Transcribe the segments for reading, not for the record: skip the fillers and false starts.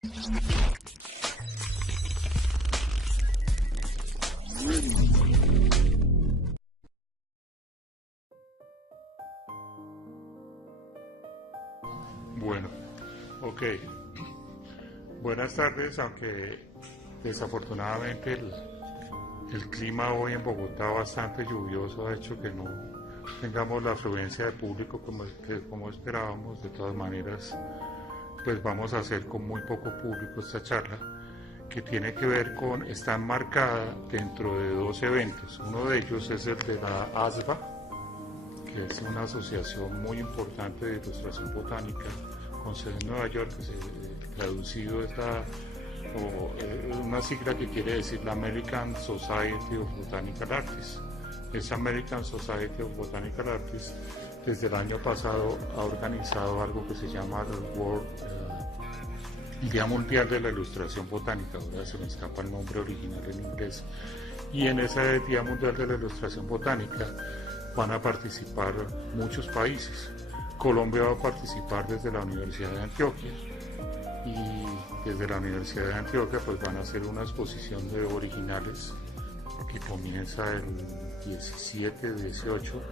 Bueno, ok. Buenas tardes, aunque desafortunadamente el clima hoy en Bogotá bastante lluvioso ha hecho que no tengamos la afluencia de público como esperábamos. De todas maneras, pues vamos a hacer con muy poco público esta charla, que tiene que ver está enmarcada dentro de dos eventos. Uno de ellos es el de la ASBA, que es una asociación muy importante de ilustración botánica con sede en Nueva York, que traducido está una sigla que quiere decir la American Society of Botanical Artists. Esa American Society of Botanical Artists desde el año pasado ha organizado algo que se llama el Día Mundial de la Ilustración Botánica. Ahora se me escapa el nombre original en inglés. Y en ese Día Mundial de la Ilustración Botánica van a participar muchos países. Colombia va a participar desde la Universidad de Antioquia, y desde la Universidad de Antioquia pues van a hacer una exposición de originales que comienza el 17, 18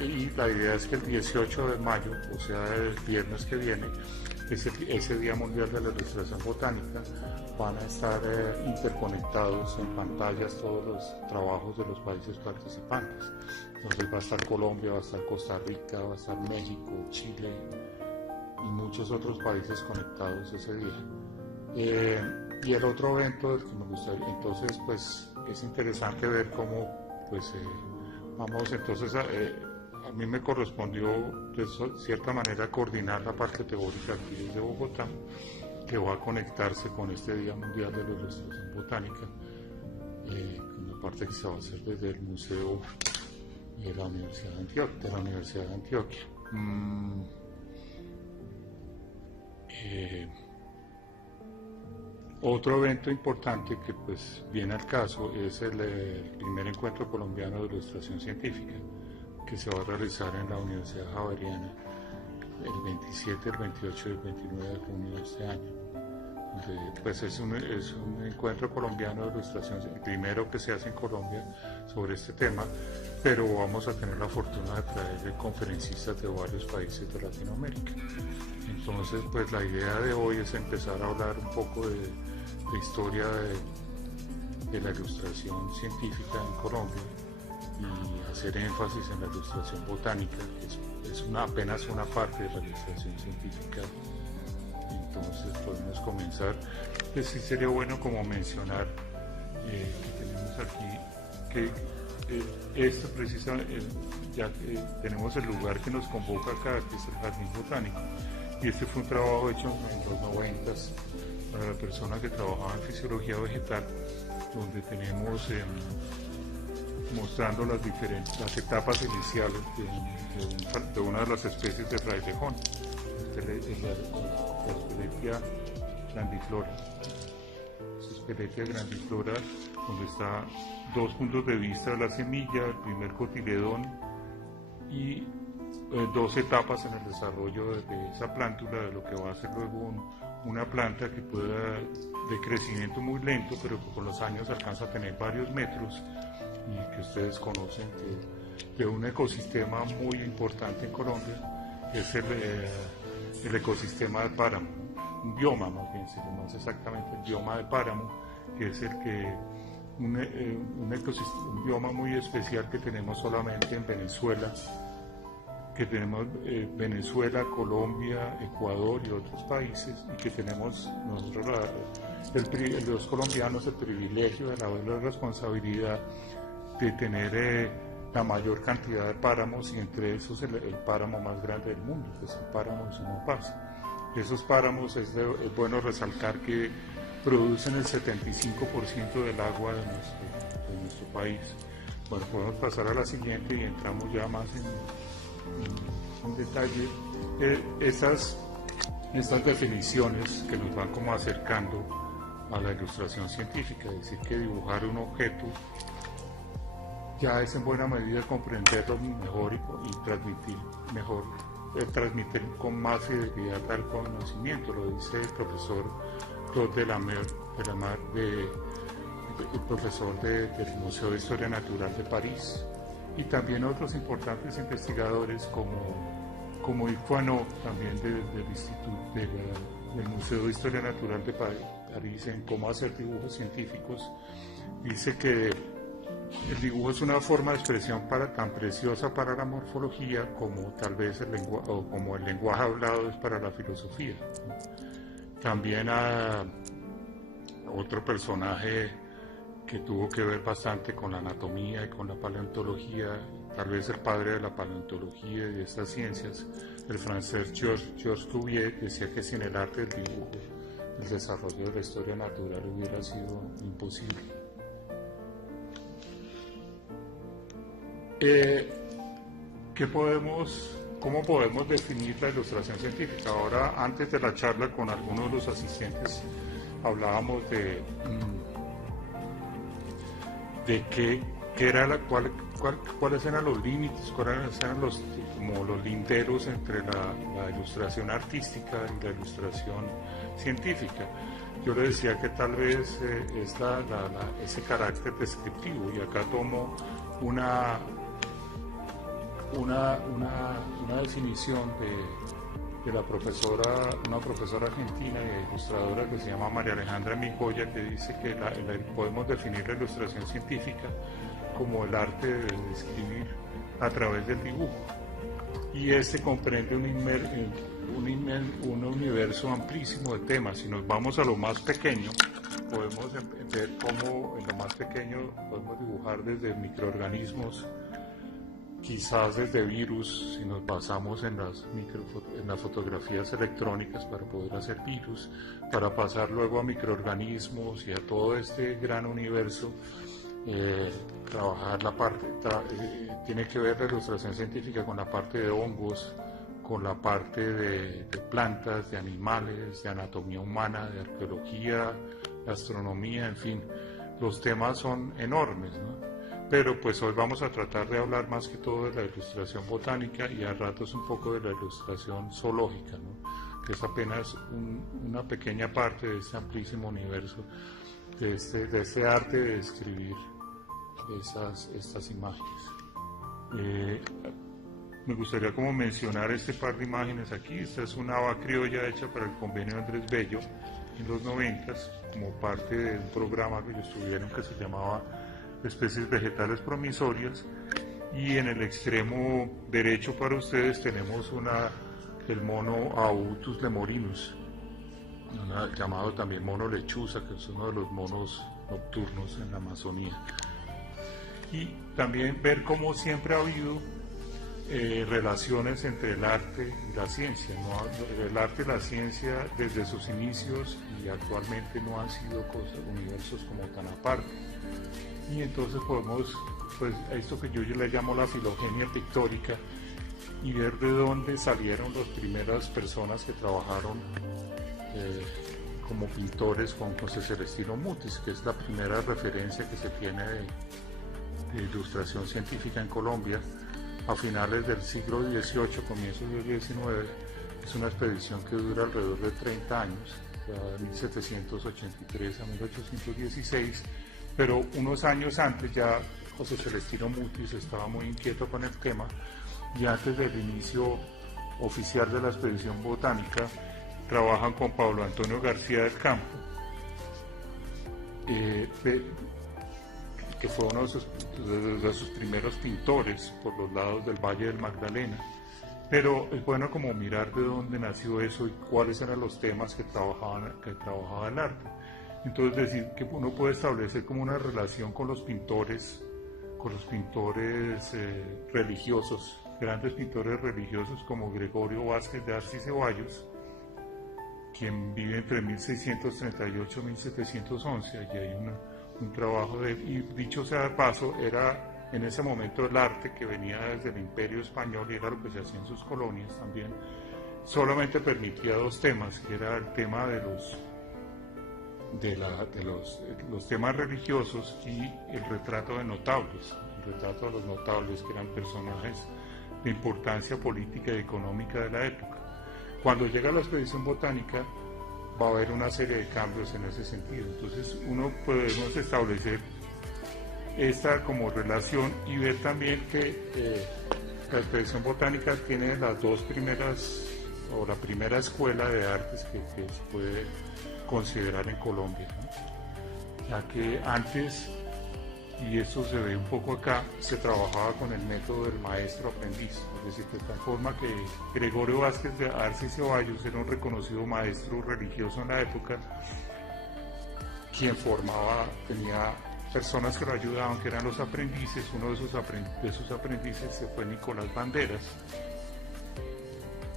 y la idea es que el 18 de mayo, o sea el viernes que viene, ese Día Mundial de la Ilustración Botánica, van a estar interconectados en pantallas todos los trabajos de los países participantes. Entonces va a estar Colombia, va a estar Costa Rica, va a estar México, Chile y muchos otros países conectados ese día. Y el otro evento del que me gustaría, entonces pues es interesante ver cómo pues vamos entonces a mí me correspondió de cierta manera coordinar la parte teórica aquí desde Bogotá, que va a conectarse con este Día Mundial de la Ilustración Botánica, una parte que se va a hacer desde el Museo de la Universidad de Antioquia. Otro evento importante que pues viene al caso es el primer encuentro colombiano de ilustración científica, que se va a realizar en la Universidad Javeriana el 27, el 28 y el 29 de junio de este año. Pues es un encuentro colombiano de ilustración, el primero que se hace en Colombia sobre este tema, pero vamos a tener la fortuna de traer conferencistas de varios países de Latinoamérica. Entonces pues la idea de hoy es empezar a hablar un poco de historia de la ilustración científica en Colombia y hacer énfasis en la ilustración botánica, que es apenas una parte de la ilustración científica. Entonces podemos comenzar. Pues sí sería bueno como mencionar que tenemos aquí que esto precisamente, ya que tenemos el lugar que nos convoca acá, que es el Jardín Botánico, y este fue un trabajo hecho en los 90s para la persona que trabajaba en fisiología vegetal, donde tenemos mostrando las etapas iniciales de una de las especies de frailejón, la Speletia grandiflora. Speletia grandiflora, donde está dos puntos de vista de la semilla, el primer cotiledón y dos etapas en el desarrollo de esa plántula, de lo que va a ser luego una planta que pueda de crecimiento muy lento, pero que con los años alcanza a tener varios metros, y que ustedes conocen de un ecosistema muy importante en Colombia, que es el ecosistema de páramo, un bioma más bien, se llama exactamente el bioma de páramo, que es un bioma muy especial que tenemos solamente en Venezuela, que tenemos Venezuela, Colombia, Ecuador y otros países, y que tenemos nosotros los colombianos el privilegio de la responsabilidad de tener la mayor cantidad de páramos, y entre esos el páramo más grande del mundo, que es el páramo de Sumapaz. Esos páramos es bueno resaltar que producen el 75% del agua de nuestro país. Bueno, podemos pasar a la siguiente y entramos ya más en detalle. Estas definiciones que nos van como acercando a la ilustración científica, es decir, que dibujar un objeto ya es en buena medida comprenderlo mejor y transmitir mejor transmitir con más fidelidad al conocimiento, lo dice el profesor Claude Delamare, el profesor del Museo de Historia Natural de París, y también otros importantes investigadores como Yves Coineau, también del Museo de Historia Natural de París, en Cómo hacer dibujos científicos. Dice que el dibujo es una forma de expresión tan preciosa para la morfología como tal vez como el lenguaje hablado es para la filosofía. También a otro personaje que tuvo que ver bastante con la anatomía y con la paleontología, tal vez el padre de la paleontología y de estas ciencias, el francés Georges Cuvier, decía que sin el arte del dibujo el desarrollo de la historia natural hubiera sido imposible. ¿Cómo podemos definir la ilustración científica? Ahora, antes de la charla con algunos de los asistentes, hablábamos de cuáles eran los límites, cuáles eran los linderos entre la ilustración artística y la ilustración científica. Yo le decía que tal vez es ese carácter descriptivo, y acá tomo una definición de una profesora argentina e ilustradora que se llama María Alejandra Migoya, que dice que podemos definir la ilustración científica como el arte de describir a través del dibujo, y este comprende un universo amplísimo de temas. Si nos vamos a lo más pequeño, podemos ver cómo en lo más pequeño podemos dibujar desde microorganismos, quizás desde virus, si nos basamos en las fotografías electrónicas para poder hacer virus, para pasar luego a microorganismos y a todo este gran universo. Trabajar tiene que ver la ilustración científica con la parte de hongos, con la parte de plantas, de animales, de anatomía humana, de arqueología, de astronomía, en fin, los temas son enormes, ¿no? Pero pues hoy vamos a tratar de hablar más que todo de la ilustración botánica y a ratos un poco de la ilustración zoológica, ¿no? Que es apenas una pequeña parte de este amplísimo universo, de este arte de describir estas imágenes. Me gustaría como mencionar este par de imágenes aquí. Esta es una haba criolla hecha para el convenio Andrés Bello en los 90s, como parte de un programa que ellos tuvieron que se llamaba Especies Vegetales Promisorias, y en el extremo derecho para ustedes tenemos el mono Autus lemorinus, llamado también mono lechuza, que es uno de los monos nocturnos en la Amazonía. Y también ver cómo siempre ha habido relaciones entre el arte y la ciencia, ¿no? El arte y la ciencia desde sus inicios y actualmente no han sido universos como tan aparte. Y entonces podemos, pues, a esto que yo le llamo la filogenia pictórica, y ver de dónde salieron las primeras personas que trabajaron como pintores con José Celestino Mutis, que es la primera referencia que se tiene de ilustración científica en Colombia a finales del siglo XVIII, comienzos del XIX. Es una expedición que dura alrededor de 30 años, de 1783 a 1816, pero unos años antes ya José Celestino Mutis estaba muy inquieto con el tema, y antes del inicio oficial de la expedición botánica trabajan con Pablo Antonio García del Campo, que fue uno de sus primeros pintores por los lados del Valle del Magdalena. Pero es bueno como mirar de dónde nació eso y cuáles eran los temas que trabajaba el arte. Entonces decir que uno puede establecer como una relación con los pintores religiosos, grandes pintores religiosos como Gregorio Vázquez de Arce y Ceballos, quien vive entre 1638 y 1711. Allí hay un trabajo de él, y dicho sea de paso, era en ese momento el arte que venía desde el Imperio Español y era lo que se hacía en sus colonias también, solamente permitía dos temas, que era el tema de los temas religiosos y el retrato de notables, el retrato de los notables, que eran personajes de importancia política y económica de la época. Cuando llega la expedición botánica va a haber una serie de cambios en ese sentido. Entonces podemos establecer esta como relación y ver también que la expedición botánica tiene las dos primeras, o la primera escuela de artes que se puede considerar en Colombia, ¿no? Ya que antes, y esto se ve un poco acá, se trabajaba con el método del maestro-aprendiz, es decir, de tal forma que Gregorio Vázquez de Arce y Ceballos era un reconocido maestro religioso en la época, quien tenía personas que lo ayudaban, que eran los aprendices. Uno de sus aprendices se fue Nicolás Banderas,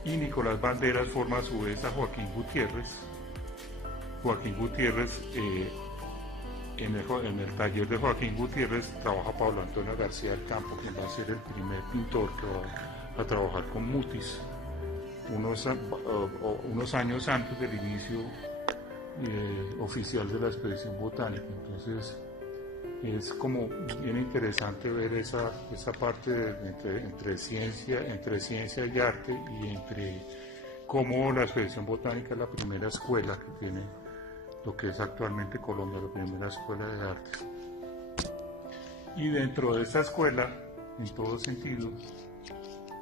y Nicolás Banderas forma a su vez a Joaquín Gutiérrez. Joaquín Gutiérrez, en el taller de Joaquín Gutiérrez trabaja Pablo Antonio García del Campo, quien va a ser el primer pintor que va a trabajar con Mutis unos años antes del inicio oficial de la expedición botánica. Entonces es como bien interesante ver esa parte entre ciencia y arte, y entre cómo la expedición botánica es la primera escuela que tiene lo que es actualmente Colombia, la primera escuela de arte. Y dentro de esta escuela, en todo sentido,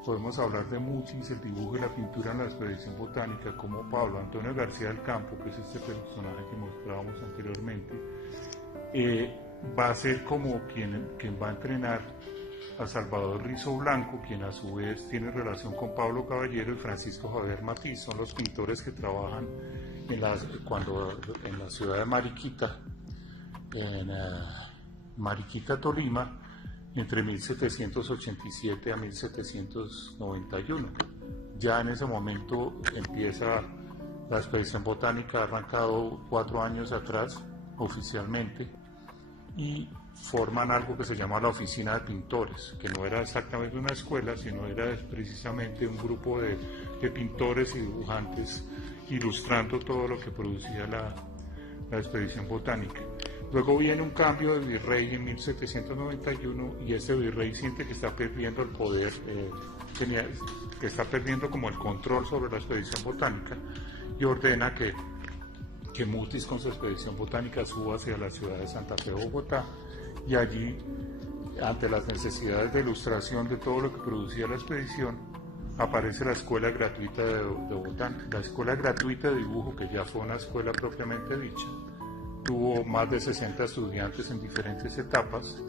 podemos hablar de Mutis, el dibujo y la pintura en la expedición botánica, como Pablo Antonio García del Campo, que es este personaje que mostrábamos anteriormente, va a ser como quien va a entrenar a Salvador Rizo Blanco, quien a su vez tiene relación con Pablo Caballero y Francisco Javier Matiz. Son los pintores que trabajan en la ciudad de Mariquita, en Mariquita, Tolima, entre 1787 a 1791. Ya en ese momento empieza la expedición botánica, ha arrancado 4 años atrás oficialmente, y forman algo que se llama la Oficina de Pintores, que no era exactamente una escuela, sino era precisamente un grupo de pintores y dibujantes ilustrando todo lo que producía la expedición botánica. Luego viene un cambio de virrey en 1791, y este virrey siente que está perdiendo el poder, que está perdiendo como el control sobre la expedición botánica, y ordena que Mutis con su expedición botánica suba hacia la ciudad de Santa Fe, Bogotá, y allí, ante las necesidades de ilustración de todo lo que producía la expedición, aparece la Escuela Gratuita de Botánica. La Escuela Gratuita de Dibujo, que ya fue una escuela propiamente dicha, tuvo más de 60 estudiantes en diferentes etapas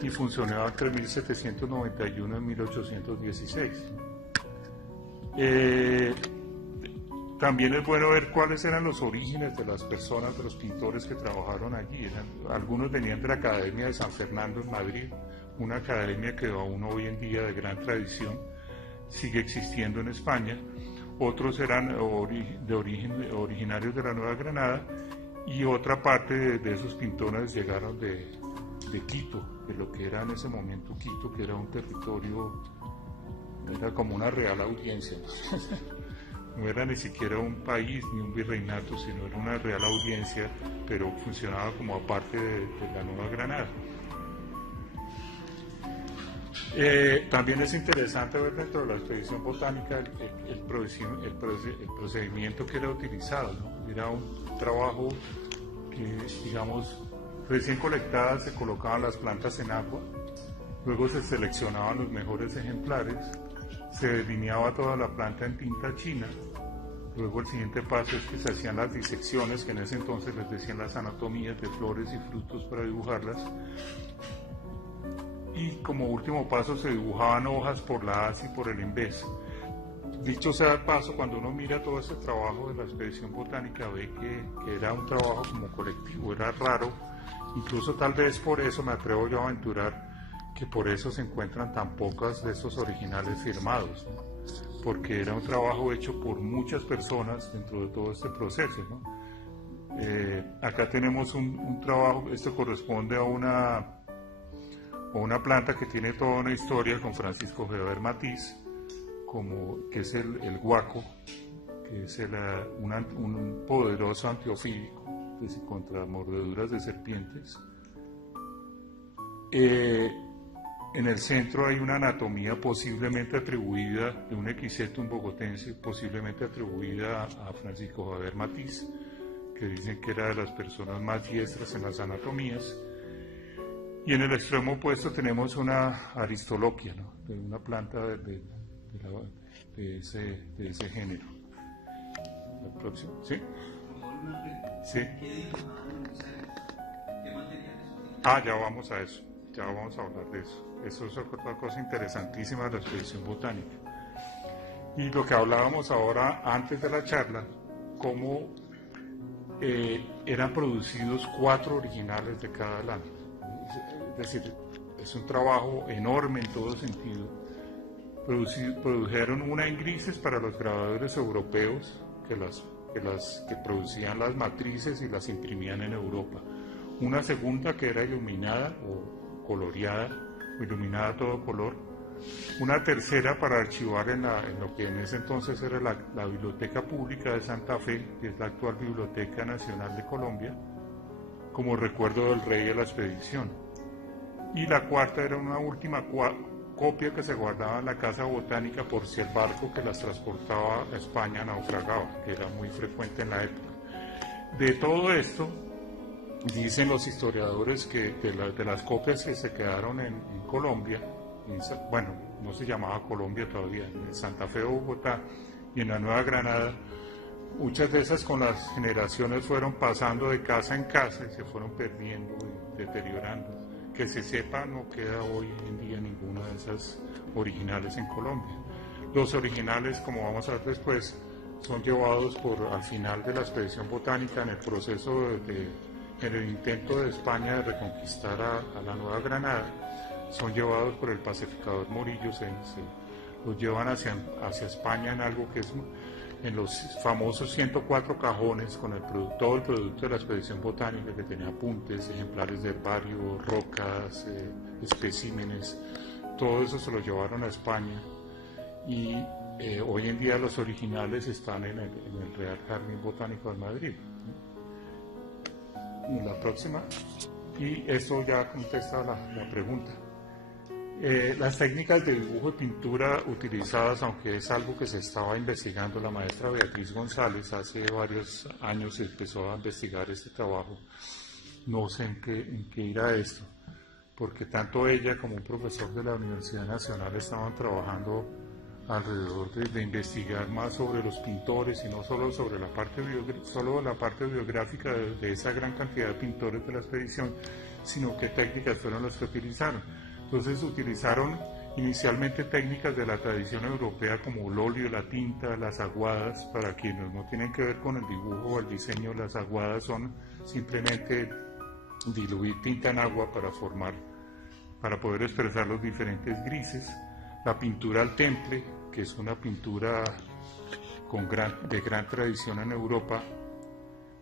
y funcionaba entre 1791 y 1816. También es bueno ver cuáles eran los orígenes de las personas, de los pintores que trabajaron allí. Algunos venían de la Academia de San Fernando en Madrid, una academia que aún hoy en día de gran tradición sigue existiendo en España. Otros eran originarios de la Nueva Granada, y otra parte de esos pintores llegaron de Quito, de lo que era en ese momento Quito, que era un territorio, era como una real audiencia. No era ni siquiera un país ni un virreinato, sino era una real audiencia, pero funcionaba como aparte de la Nueva Granada. También es interesante ver dentro de la expedición botánica el procedimiento que era utilizado, ¿no? Era un trabajo que, digamos, recién colectadas se colocaban las plantas en agua, luego se seleccionaban los mejores ejemplares, se delineaba toda la planta en tinta china, luego el siguiente paso es que se hacían las disecciones, que en ese entonces les decían las anatomías de flores y frutos para dibujarlas, y como último paso se dibujaban hojas por la haz y por el en vez. Dicho sea de paso, cuando uno mira todo ese trabajo de la expedición botánica, ve que era un trabajo como colectivo, era raro, incluso tal vez por eso me atrevo yo a aventurar que por eso se encuentran tan pocas de estos originales firmados, ¿no? Porque era un trabajo hecho por muchas personas dentro de todo este proceso, ¿no? Acá tenemos un trabajo, esto corresponde a una planta que tiene toda una historia con Francisco Javier Matiz, que es el guaco, que es un poderoso antiofídico contra mordeduras de serpientes. En el centro hay una anatomía posiblemente atribuida de un equisetum bogotense, posiblemente atribuida a Francisco Javier Matiz, que dicen que era de las personas más diestras en las anatomías. Y en el extremo opuesto tenemos una aristoloquia, ¿no? De una planta de ese género. La próxima, ¿sí? Sí. Ya vamos a eso, ya vamos a hablar de eso. Eso es otra cosa interesantísima de la expedición botánica. Y lo que hablábamos ahora antes de la charla, cómo eran producidos 4 originales de cada lámina. Es decir, es un trabajo enorme en todo sentido. Produjeron una en grises para los grabadores europeos que producían las matrices y las imprimían en Europa. Una segunda que era iluminada o coloreada, o iluminada a todo color. Una tercera para archivar en lo que en ese entonces era la Biblioteca Pública de Santa Fe, que es la actual Biblioteca Nacional de Colombia, como recuerdo del rey de la expedición. Y la cuarta era una última copia que se guardaba en la Casa Botánica por si el barco que las transportaba a España naufragaba, que era muy frecuente en la época. De todo esto, dicen los historiadores que de las copias que se quedaron en Colombia, bueno, no se llamaba Colombia todavía, en Santa Fe o Bogotá y en la Nueva Granada, muchas de esas con las generaciones fueron pasando de casa en casa y se fueron perdiendo y deteriorando. Que se sepa, no queda hoy en día ninguna de esas originales en Colombia. Los originales, como vamos a ver después, son llevados al final de la expedición botánica en el proceso en el intento de España de reconquistar a la Nueva Granada, son llevados por el pacificador Morillo, los llevan hacia España en algo que es en los famosos 104 cajones con todo el producto de la expedición botánica, que tenía apuntes, ejemplares de herbarios, rocas, especímenes, todo eso se lo llevaron a España y hoy en día los originales están en el Real Jardín Botánico de Madrid. La próxima, y esto ya contesta la pregunta. Las técnicas de dibujo y pintura utilizadas, aunque es algo que se estaba investigando, la maestra Beatriz González hace varios años empezó a investigar este trabajo. No sé en qué irá esto, porque tanto ella como un profesor de la Universidad Nacional estaban trabajando alrededor de investigar más sobre los pintores y no solo sobre la parte biográfica de esa gran cantidad de pintores de la expedición, sino qué técnicas fueron las que utilizaron. Entonces utilizaron inicialmente técnicas de la tradición europea como el óleo, la tinta, las aguadas. Para quienes no tienen que ver con el dibujo o el diseño, las aguadas son simplemente diluir tinta en agua para poder expresar los diferentes grises. La pintura al temple, que es una pintura de gran tradición en Europa.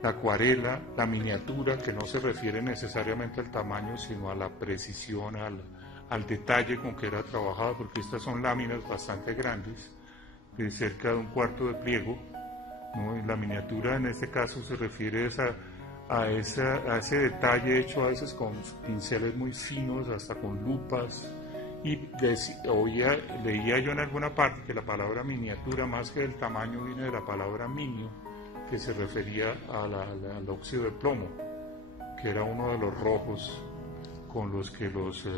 La acuarela, la miniatura, que no se refiere necesariamente al tamaño, sino a la precisión, al detalle con que era trabajado, porque estas son láminas bastante grandes, de cerca de 1/4 de pliego, ¿no? Y la miniatura en este caso se refiere a ese detalle hecho a veces con pinceles muy finos, hasta con lupas, y leía yo en alguna parte que la palabra miniatura, más que del tamaño, viene de la palabra minio, que se refería al óxido de plomo, que era uno de los rojos con los que los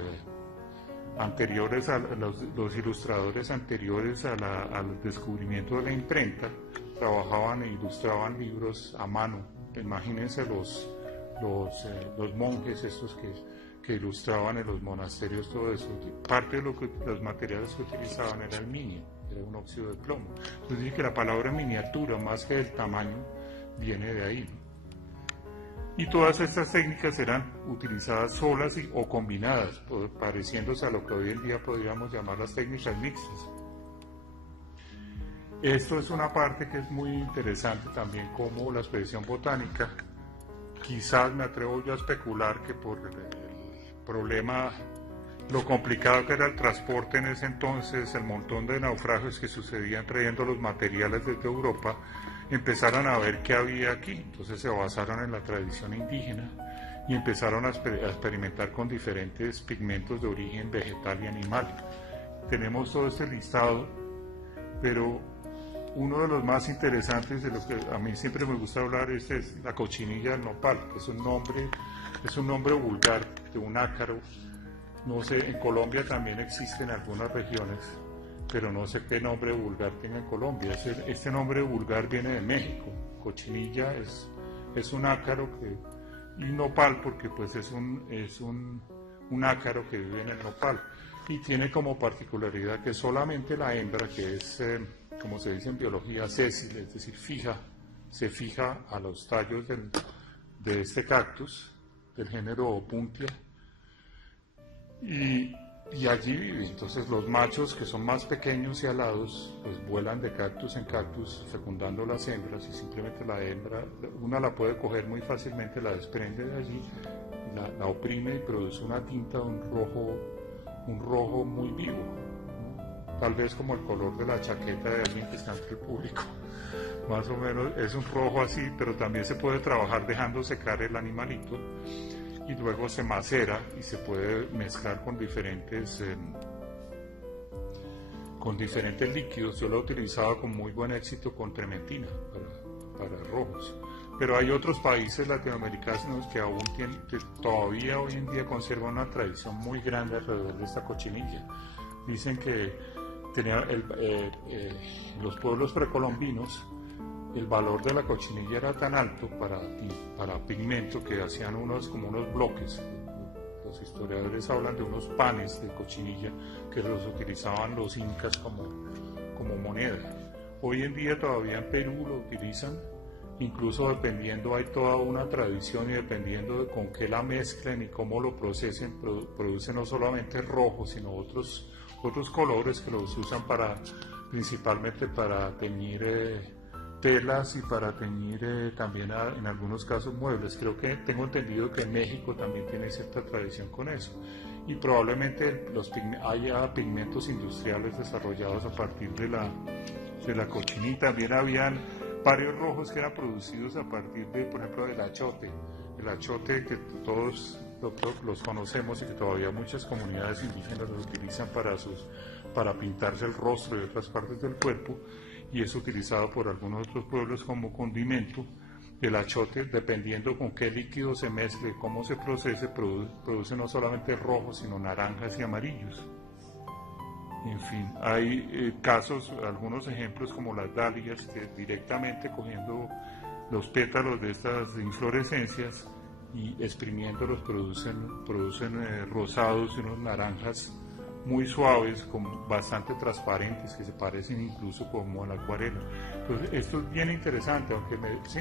ilustradores anteriores al descubrimiento de la imprenta trabajaban e ilustraban libros a mano. Imagínense los monjes estos que ilustraban en los monasterios, todo eso. Parte de los materiales que utilizaban era el minio, era un óxido de plomo. Entonces dice que la palabra miniatura, más que del tamaño, viene de ahí. Y todas estas técnicas eran utilizadas solas o combinadas, pareciéndose a lo que hoy en día podríamos llamar las técnicas mixtas. Esto es una parte que es muy interesante también, como la expedición botánica, quizás me atrevo yo a especular que por el problema, lo complicado que era el transporte en ese entonces, el montón de naufragios que sucedían trayendo los materiales desde Europa, empezaron a ver qué había aquí. Entonces se basaron en la tradición indígena y empezaron a experimentar con diferentes pigmentos de origen vegetal y animal. Tenemos todo este listado, pero uno de los más interesantes, de los que a mí siempre me gusta hablar, es la cochinilla del nopal, que es un nombre vulgar de un ácaro. No sé, en Colombia también existe en algunas regiones, pero no sé qué nombre vulgar tiene en Colombia. Este nombre vulgar viene de México. Cochinilla es un ácaro y nopal porque pues es un ácaro que vive en el nopal y tiene como particularidad que solamente la hembra, que es como se dice en biología sésil, es decir, se fija a los tallos de este cactus del género Opuntia y allí vive. Entonces los machos, que son más pequeños y alados, pues vuelan de cactus en cactus fecundando las hembras, y simplemente la hembra, una la puede coger muy fácilmente, la desprende de allí, la oprime y produce una tinta, un rojo muy vivo, ¿no? Tal vez como el color de la chaqueta de alguien que está entre el público, más o menos es un rojo así, pero también se puede trabajar dejando secar el animalito y luego se macera y se puede mezclar con diferentes líquidos. Yo lo he utilizado con muy buen éxito con trementina para rojos. Pero hay otros países latinoamericanos que todavía hoy en día conservan una tradición muy grande alrededor de esta cochinilla. Dicen que los pueblos precolombinos, el valor de la cochinilla era tan alto para pigmento que hacían como unos bloques. Los historiadores hablan de unos panes de cochinilla que los utilizaban los incas como moneda. Hoy en día todavía en Perú lo utilizan, incluso dependiendo, hay toda una tradición, y dependiendo de con qué la mezclen y cómo lo procesen, producen no solamente rojo, sino otros colores que los usan principalmente para teñir telas y para teñir también en algunos casos muebles. Tengo entendido que México también tiene cierta tradición con eso, y probablemente haya pigmentos industriales desarrollados a partir de la cochinilla. También habían varios rojos que eran producidos a partir por ejemplo, del achote. El achote que todos los conocemos y que todavía muchas comunidades indígenas lo utilizan para pintarse el rostro y otras partes del cuerpo, y es utilizado por algunos otros pueblos como condimento. El achote, dependiendo con qué líquido se mezcle, cómo se procese, produce no solamente rojos, sino naranjas y amarillos. En fin, hay algunos ejemplos como las dalias, que directamente cogiendo los pétalos de estas inflorescencias y exprimiéndolos producen rosados y unos naranjas muy suaves, bastante transparentes, que se parecen incluso como a la acuarela. Entonces esto es bien interesante, aunque ¿sí?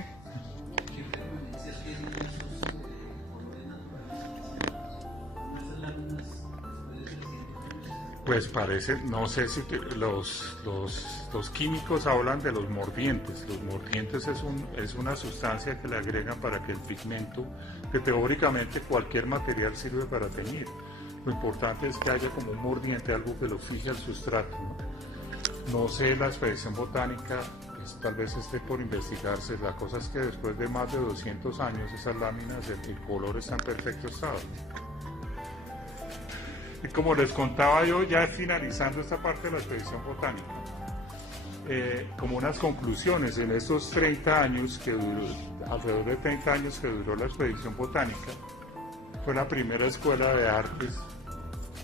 ¿Qué permanencias tienen esos colores naturales? ¿Esas láminas después de 300 años? Pues parece, no sé si los químicos hablan de los mordientes. Los mordientes es una sustancia que le agregan para que el pigmento, que teóricamente cualquier material sirve para teñir. Lo importante es que haya como un mordiente, algo que lo fije al sustrato, ¿no? No sé, la expedición botánica tal vez esté por investigarse. La cosa es que después de más de 200 años esas láminas, el color está en perfecto estado. Y como les contaba yo, ya finalizando esta parte de la expedición botánica, como unas conclusiones, en estos 30 años que duró, alrededor de 30 años que duró la expedición botánica, fue la primera escuela de artes,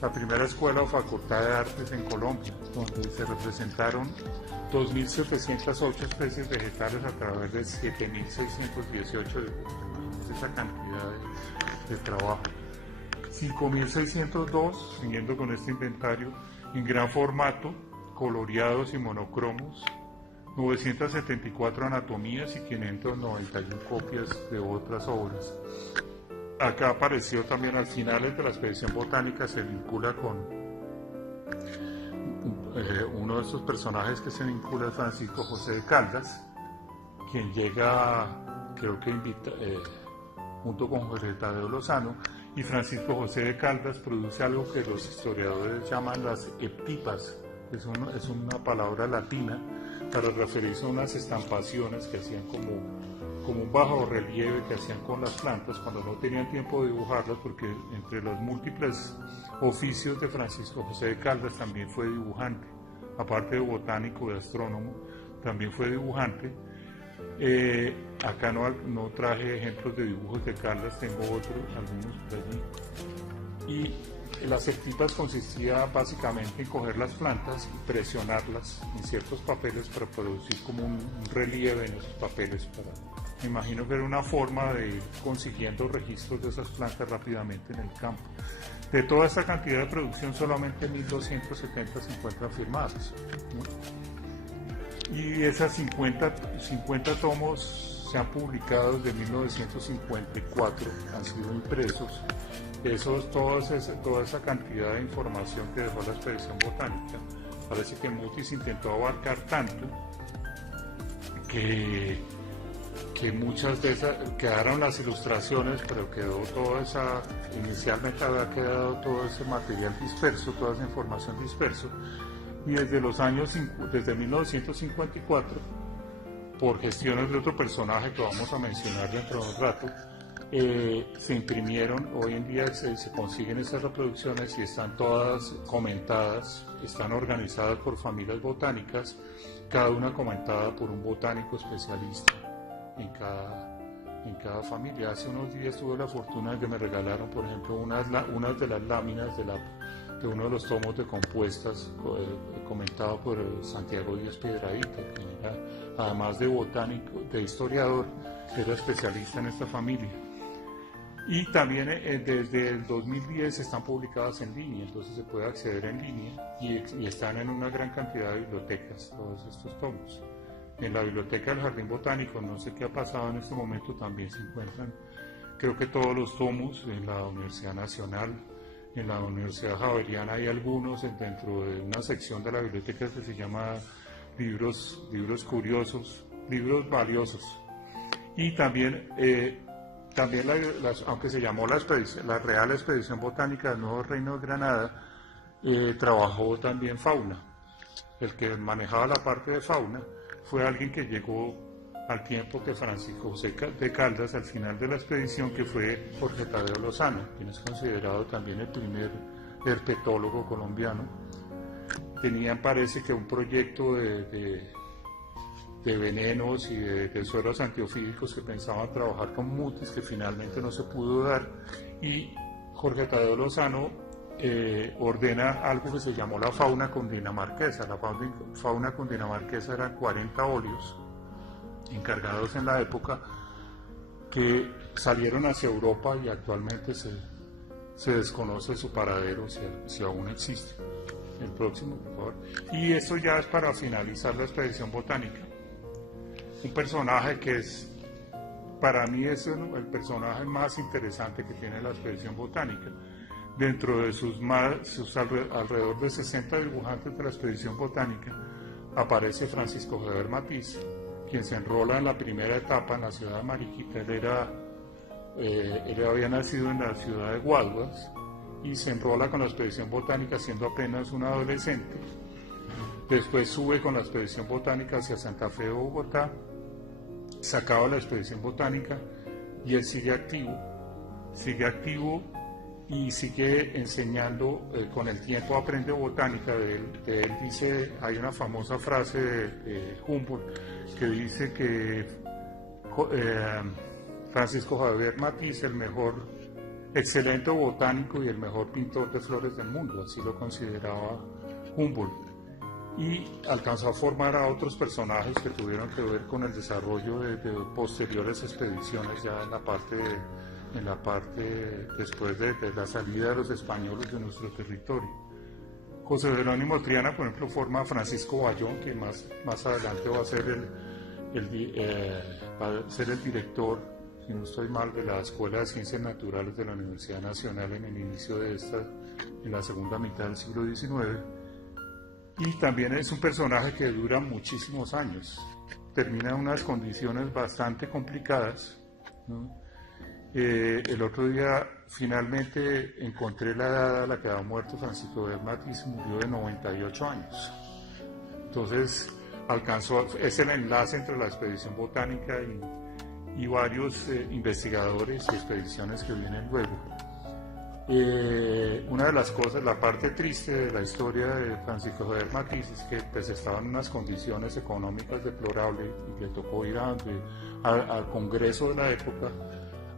la primera escuela o facultad de artes en Colombia, donde se representaron 2.708 especies vegetales a través de 7.618 dibujos. Esa cantidad de trabajo. 5.602, siguiendo con este inventario, en gran formato, coloreados y monocromos, 974 anatomías y 591 copias de otras obras. Acá apareció también al final de la expedición botánica, se vincula con uno de estos personajes que se vincula, Francisco José de Caldas, quien llega, creo que junto con José Tadeo Lozano, y Francisco José de Caldas produce algo que los historiadores llaman las eptipas. Es una palabra latina para referirse a unas estampaciones que hacían como un bajo relieve que hacían con las plantas cuando no tenían tiempo de dibujarlas, porque entre los múltiples oficios de Francisco José de Caldas también fue dibujante, aparte de botánico, de astrónomo, también fue dibujante. Acá no traje ejemplos de dibujos de Caldas, tengo otros, algunos por allí. Y las ectipas consistía básicamente en coger las plantas y presionarlas en ciertos papeles para producir como un relieve en esos papeles. Me imagino que era una forma de ir consiguiendo registros de esas plantas rápidamente en el campo. De toda esta cantidad de producción, solamente 1270 se encuentran firmadas, ¿no? Y esas 50 tomos se han publicado desde 1954, han sido impresos. Toda esa cantidad de información que dejó la expedición botánica, parece que Mutis intentó abarcar tanto que muchas de esas quedaron las ilustraciones, pero inicialmente había quedado todo ese material disperso, toda esa información disperso, y desde 1954, por gestiones de otro personaje que vamos a mencionar dentro de un rato, se imprimieron. Hoy en día se consiguen esas reproducciones y están todas comentadas, están organizadas por familias botánicas, cada una comentada por un botánico especialista en cada familia. Hace unos días tuve la fortuna de que me regalaron, por ejemplo, unas de las láminas de uno de los tomos de compuestas comentado por Santiago Díaz Piedradita, que era, además de botánico, de historiador, era especialista en esta familia. Y también desde el 2010 están publicadas en línea, entonces se puede acceder en línea y están en una gran cantidad de bibliotecas todos estos tomos. En la biblioteca del Jardín Botánico, no sé qué ha pasado en este momento, también se encuentran, creo que todos los tomos. En la Universidad Nacional, en la Universidad Javeriana hay algunos dentro de una sección de la biblioteca que se llama libros curiosos, libros valiosos. Y también aunque se llamó la Real Expedición Botánica del Nuevo Reino de Granada, trabajó también fauna. El que manejaba la parte de fauna fue alguien que llegó al tiempo que Francisco José de Caldas, al final de la expedición, que fue Jorge Tadeo Lozano, quien es considerado también el primer herpetólogo colombiano. Tenían, parece que, un proyecto de venenos y de suelos antiofídicos que pensaban trabajar con Mutis, que finalmente no se pudo dar, y Jorge Tadeo Lozano ordena algo que se llamó la fauna cundinamarquesa. La fauna cundinamarquesa eran 40 óleos encargados en la época que salieron hacia Europa y actualmente se desconoce su paradero, si aún existe. El próximo, por favor. Y esto ya es para finalizar la expedición botánica. Un personaje que para mí es el personaje más interesante que tiene la expedición botánica. Dentro de sus alrededor de 60 dibujantes de la expedición botánica, aparece Francisco Javier Matiz, quien se enrola en la primera etapa en la ciudad de Mariquita. Él había nacido en la ciudad de Guaduas y se enrola con la expedición botánica siendo apenas un adolescente. Después sube con la expedición botánica hacia Santa Fe de Bogotá, se acaba la expedición botánica y él sigue activo y sigue enseñando. Con el tiempo aprende botánica. De él dice, hay una famosa frase de Humboldt que dice que Francisco Javier Matiz, el mejor, excelente botánico y el mejor pintor de flores del mundo, así lo consideraba Humboldt. Y alcanzó a formar a otros personajes que tuvieron que ver con el desarrollo de posteriores expediciones ya en la parte después de la salida de los españoles de nuestro territorio. José Jerónimo Triana, por ejemplo, forma a Francisco Bayón, que más adelante va a ser el director, si no estoy mal, de la Escuela de Ciencias Naturales de la Universidad Nacional en el inicio de en la segunda mitad del siglo XIX. Y también es un personaje que dura muchísimos años, termina en unas condiciones bastante complicadas, ¿no? El otro día finalmente encontré la edad a la que había muerto Francisco Javier Matiz, murió de 98 años. Entonces es el enlace entre la expedición botánica y varios investigadores y expediciones que vienen luego. Una de las cosas, la parte triste de la historia de Francisco Javier Matiz es que pues, estaba en unas condiciones económicas deplorables y le tocó ir al Congreso de la época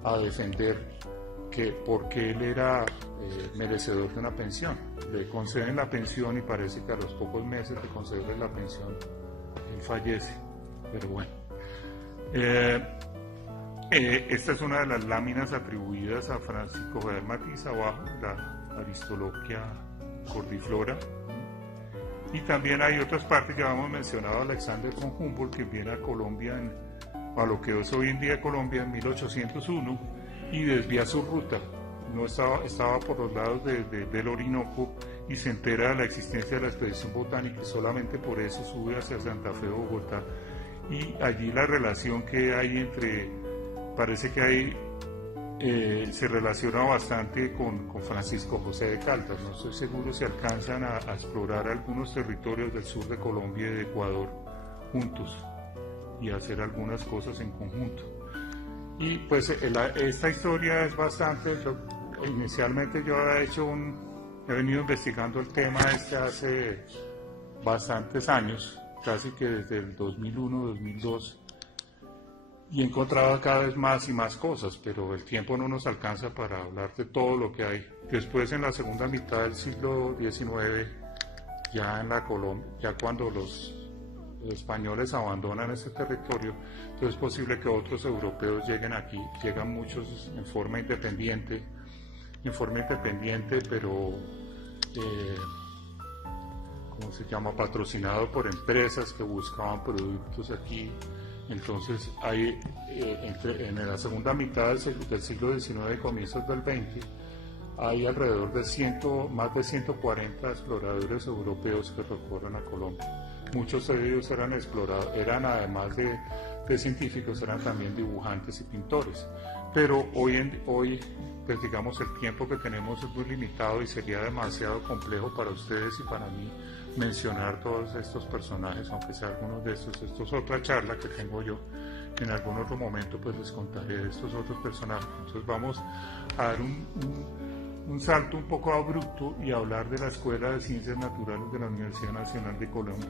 a defender que porque él era merecedor de una pensión. Le conceden la pensión y parece que a los pocos meses de concederle la pensión él fallece, pero bueno. Esta es una de las láminas atribuidas a Francisco Javier Matiz, abajo, la Aristoloquia cordiflora. Y también hay otras partes, ya hemos mencionado a Alexander von Humboldt, que viene a Colombia, a lo que es hoy en día Colombia, en 1801, y desvía su ruta. No estaba por los lados del Orinoco y se entera de la existencia de la expedición botánica y solamente por eso sube hacia Santa Fe, Bogotá. Y allí la relación que hay parece que hay, se relaciona bastante con Francisco José de Caldas. No estoy seguro si alcanzan a explorar algunos territorios del sur de Colombia y de Ecuador juntos y hacer algunas cosas en conjunto. Y pues esta historia es bastante, inicialmente yo he venido investigando el tema hace bastantes años, casi que desde el 2001, 2002, y he encontrado cada vez más y más cosas, pero el tiempo no nos alcanza para hablar de todo lo que hay. Después, en la segunda mitad del siglo XIX, ya en la Colombia, ya cuando los españoles abandonan ese territorio, entonces es posible que otros europeos lleguen aquí, llegan muchos en forma independiente, pero ¿cómo se llama? Patrocinado por empresas que buscaban productos aquí. Entonces hay en la segunda mitad del siglo XIX y comienzos del XX hay alrededor de más de 140 exploradores europeos que recorren a Colombia. Muchos de ellos eran además de científicos, eran también dibujantes y pintores. Pero hoy pues digamos el tiempo que tenemos es muy limitado y sería demasiado complejo para ustedes y para mí mencionar todos estos personajes, aunque sea algunos de estos. Esto es otra charla que tengo yo, en algún otro momento pues les contaré de estos otros personajes. Entonces vamos a dar un salto un poco abrupto y hablar de la Escuela de Ciencias Naturales de la Universidad Nacional de Colombia,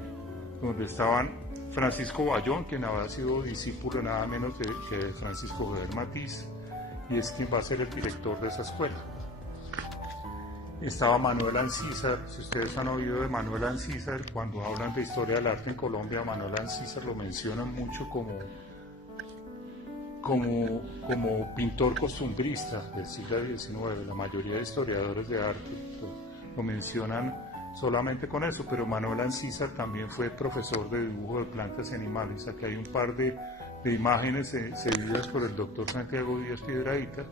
donde estaban Francisco Bayón, quien había sido discípulo nada menos que de Francisco Javier Matiz, y es quien va a ser el director de esa escuela. Estaba Manuel Ancísar. Si ustedes han oído de Manuel Ancísar, cuando hablan de historia del arte en Colombia, Manuel Ancísar lo mencionan mucho como pintor costumbrista del siglo XIX. La mayoría de historiadores de arte lo mencionan solamente con eso, pero Manuel Ancísar también fue profesor de dibujo de plantas y animales. Aquí hay un par de imágenes cedidas por el doctor Santiago Díaz Piedrahita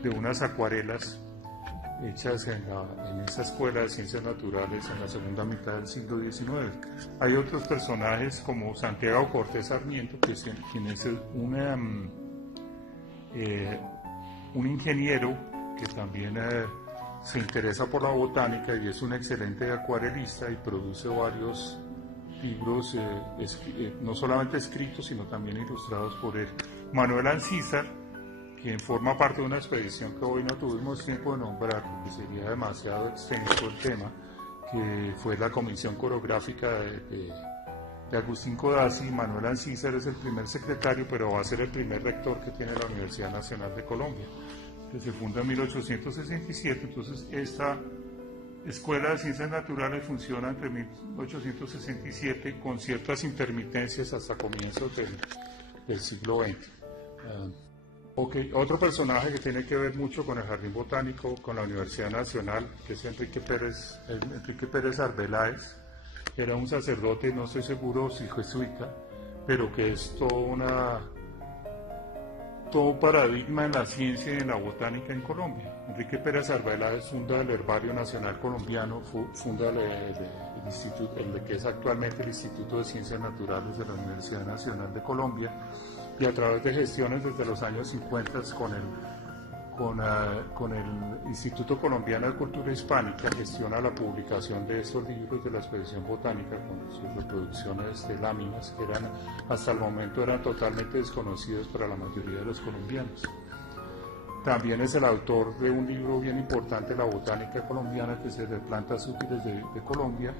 de unas acuarelas hechas en esa escuela de ciencias naturales en la segunda mitad del siglo XIX. Hay otros personajes como Santiago Cortés Sarmiento, quien es un ingeniero que también se interesa por la botánica y es un excelente acuarelista y produce varios libros, no solamente escritos, sino también ilustrados por él. Manuel Ancísar, quien forma parte de una expedición que hoy no tuvimos tiempo de nombrar, porque sería demasiado extenso el tema, que fue la Comisión Coreográfica de Agustín Codazzi. Manuel Ancísar es el primer secretario, pero va a ser el primer rector que tiene la Universidad Nacional de Colombia, que se funda en 1867. Entonces esta Escuela de Ciencias Naturales funciona entre 1867 con ciertas intermitencias hasta comienzos del siglo XX. Otro personaje que tiene que ver mucho con el Jardín Botánico, con la Universidad Nacional, que es Enrique Pérez Arbeláez. Era un sacerdote, no estoy seguro si jesuita, pero que es todo un paradigma en la ciencia y en la botánica en Colombia. Enrique Pérez Arbeláez funda el Herbario Nacional Colombiano, funda el que es actualmente el Instituto de Ciencias Naturales de la Universidad Nacional de Colombia, y a través de gestiones desde los años 50 con con el Instituto Colombiano de Cultura Hispánica, gestiona la publicación de estos libros de la expedición botánica con sus reproducciones de láminas que hasta el momento eran totalmente desconocidas para la mayoría de los colombianos. También es el autor de un libro bien importante, La Botánica Colombiana, que es el de Plantas Útiles de Colombia.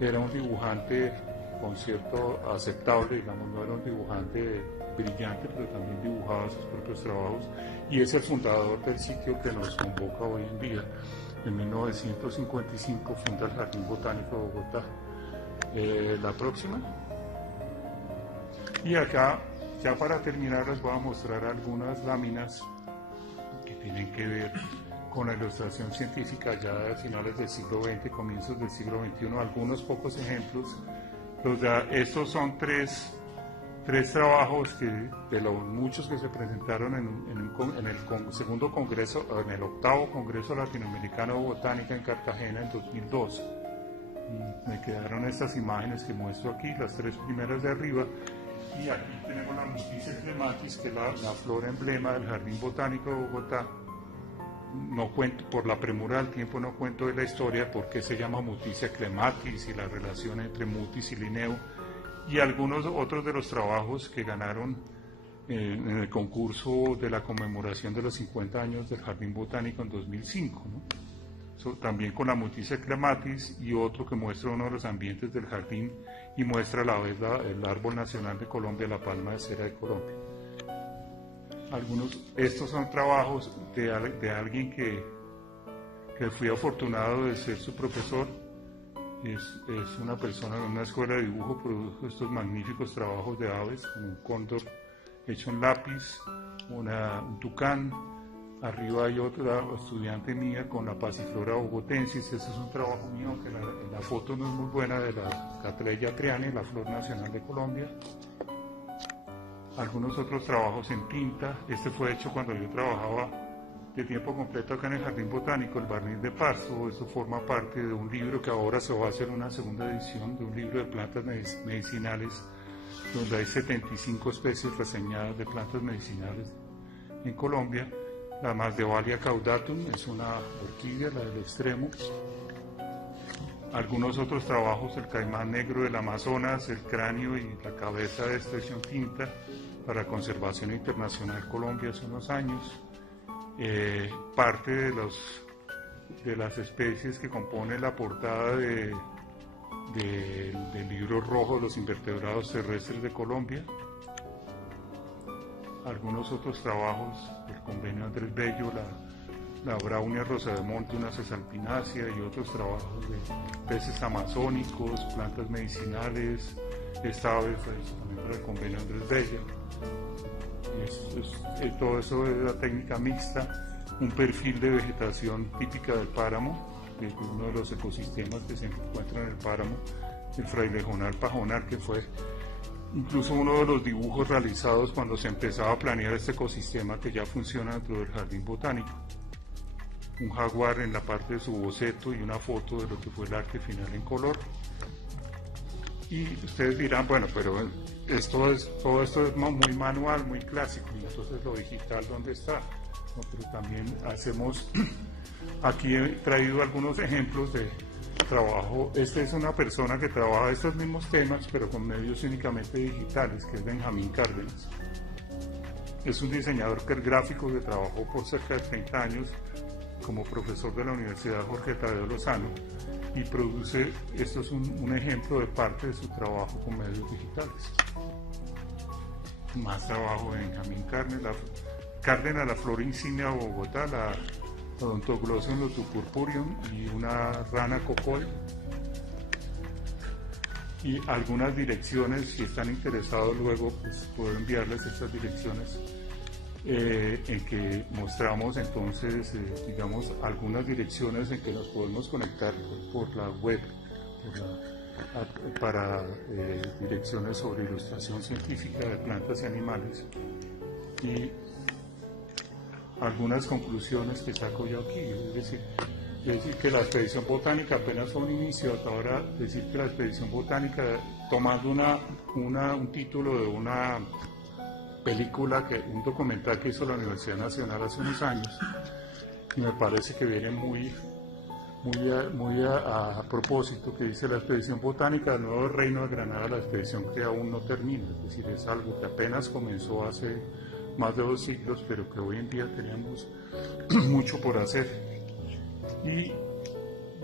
Era un dibujante con cierto aceptable, digamos, no era un dibujante brillante, pero también dibujaba sus propios trabajos, y es el fundador del sitio que nos convoca hoy en día. En 1955 funda el Jardín Botánico de Bogotá. La próxima. Y acá, ya para terminar, les voy a mostrar algunas láminas que tienen que ver con la ilustración científica ya de finales del siglo XX, comienzos del siglo XXI, algunos pocos ejemplos. Estos son tres trabajos de los muchos que se presentaron en el segundo congreso, en el octavo Congreso Latinoamericano de Botánica en Cartagena en 2002. Y me quedaron estas imágenes que muestro aquí, las tres primeras de arriba, y aquí tenemos la Mutis clematis, que es la flor emblema del Jardín Botánico de Bogotá. No cuento, por la premura del tiempo no cuento de la historia por qué se llama Mutis clematis y la relación entre Mutis y Linneo, y algunos otros de los trabajos que ganaron en el concurso de la conmemoración de los 50 años del Jardín Botánico en 2005, ¿no? También con la Mutis clematis, y otro que muestra uno de los ambientes del jardín y muestra a la vez el árbol nacional de Colombia, la palma de cera de Colombia. Estos son trabajos de alguien que fui afortunado de ser su profesor. Es una persona en una escuela de dibujo, produjo estos magníficos trabajos de aves, como un cóndor hecho en lápiz, un tucán. Arriba hay otra estudiante mía con la Passiflora bogotensis. Este es un trabajo mío, aunque la foto no es muy buena, de la Cattleya triane, la flor nacional de Colombia. Algunos otros trabajos en tinta. Este fue hecho cuando yo trabajaba de tiempo completo acá en el Jardín Botánico, el barniz de pasto. Eso forma parte de un libro que ahora se va a hacer una segunda edición, de un libro de plantas medicinales, donde hay 75 especies reseñadas de plantas medicinales en Colombia. La Masdevallia caudatum es una orquídea, la del extremo. Algunos otros trabajos, el caimán negro del Amazonas, el cráneo y la cabeza de esta edición tinta para Conservación Internacional Colombia hace unos años. Parte de las especies que componen la portada del libro rojo de los invertebrados terrestres de Colombia. Algunos otros trabajos del convenio Andrés Bello, la Braunia rosa de monte, una cesalpinácea, y otros trabajos de peces amazónicos, plantas medicinales. Esta ave fue hecho también para el convenio Andrés Bello. Todo eso es la técnica mixta, un perfil de vegetación típica del páramo, de uno de los ecosistemas que se encuentran en el páramo, el frailejonal pajonal, que fue incluso uno de los dibujos realizados cuando se empezaba a planear este ecosistema que ya funciona dentro del Jardín Botánico. Un jaguar en la parte de su boceto y una foto de lo que fue el arte final en color. Y ustedes dirán, bueno, pero todo esto es muy manual, muy clásico, y entonces lo digital, ¿dónde está? No, pero también aquí he traído algunos ejemplos de trabajo. Esta es una persona que trabaja estos mismos temas, pero con medios únicamente digitales, que es Benjamín Cárdenas. Es un diseñador gráfico que trabajó por cerca de 30 años como profesor de la Universidad Jorge Tadeo Lozano, y produce, esto es un ejemplo de parte de su trabajo con medios digitales. Más trabajo de Benjamín Cárdenas, la flor insignia de Bogotá, la Odontoglossum lutupurpureum, y una rana cocoy. Y algunas direcciones, si están interesados luego, pues puedo enviarles estas direcciones, en que mostramos entonces, digamos, algunas direcciones en que nos podemos conectar por la web, para direcciones sobre ilustración científica de plantas y animales, y algunas conclusiones que saco yo aquí. Es decir que la expedición botánica apenas fue un inicio. Hasta ahora decir que la expedición botánica, tomando un título de película, un documental que hizo la Universidad Nacional hace unos años, y me parece que viene muy a propósito, que dice: la expedición botánica del Nuevo Reino de Granada, la expedición que aún no termina, es decir, es algo que apenas comenzó hace más de 2 siglos, pero que hoy en día tenemos mucho por hacer. Y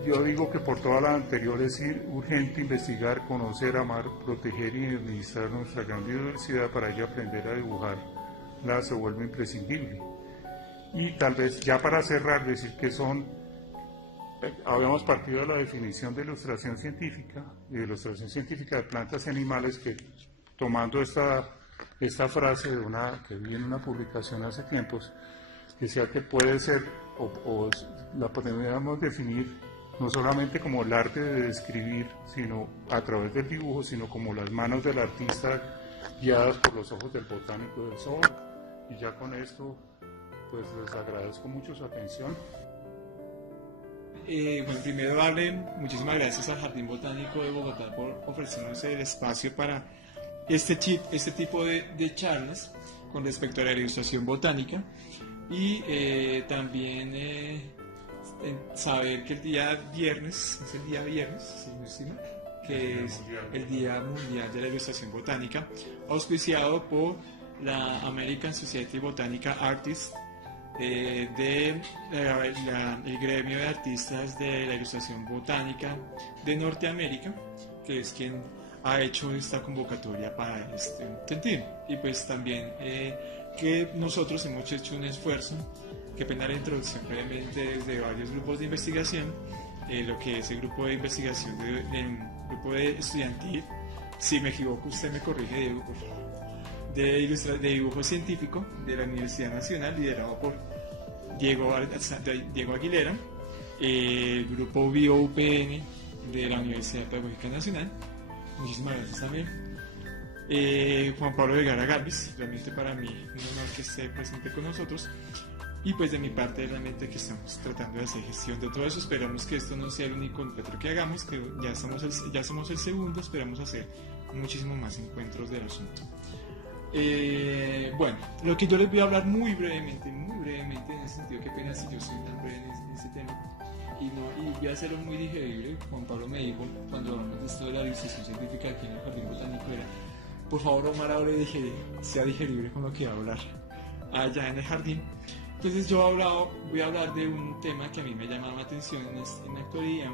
yo digo que por toda la anterior es urgente investigar, conocer, amar, proteger y administrar nuestra gran biodiversidad. Para ello aprender a dibujarla se vuelve imprescindible. Y tal vez ya para cerrar, decir que habíamos partido de la definición de ilustración científica y de ilustración científica de plantas y animales, que tomando esta frase que vi en una publicación hace tiempos, que decía que puede ser, o la podríamos definir no solamente como el arte de describir, sino a través del dibujo, sino como las manos del artista guiadas por los ojos del botánico y del zoólogo. Y ya con esto, pues les agradezco mucho su atención. Bueno, primero darle muchísimas gracias al Jardín Botánico de Bogotá por ofrecernos el espacio para este tipo de charlas con respecto a la ilustración botánica, y también saber que el día viernes, es el día viernes, si no estoy mal, que es el Día Mundial de la Ilustración Botánica, auspiciado por la American Society Botanical Artists, el gremio de artistas de la ilustración botánica de Norteamérica, que es quien ha hecho esta convocatoria para este sentido. Y pues también que nosotros hemos hecho un esfuerzo, que pena la introducción brevemente, desde varios grupos de investigación, lo que es el grupo de investigación del grupo de estudiantil, si me equivoco usted me corrige, Diego, por favor, de dibujo científico de la Universidad Nacional, liderado por Diego Aguilera, el grupo BioUPN de la Universidad Pedagógica Nacional, muchísimas gracias también, Juan Pablo Vergara Galvis, realmente para mí un honor que esté presente con nosotros, y pues de mi parte realmente que estamos tratando de hacer gestión de todo eso. Esperamos que esto no sea el único encuentro que hagamos, que ya somos el segundo, esperamos hacer muchísimos más encuentros del asunto. Bueno, lo que yo les voy a hablar muy brevemente en ese sentido, que pena si yo soy tan breve en ese tema, y voy a hacerlo muy digerible. Juan Pablo me dijo, cuando hablamos de esto de la ilustración científica aquí en el Jardín Botánico, era: por favor, Omar, ahora sea digerible con lo que va a hablar allá en el jardín. Entonces voy a hablar de un tema que a mí me llama la atención en la actualidad,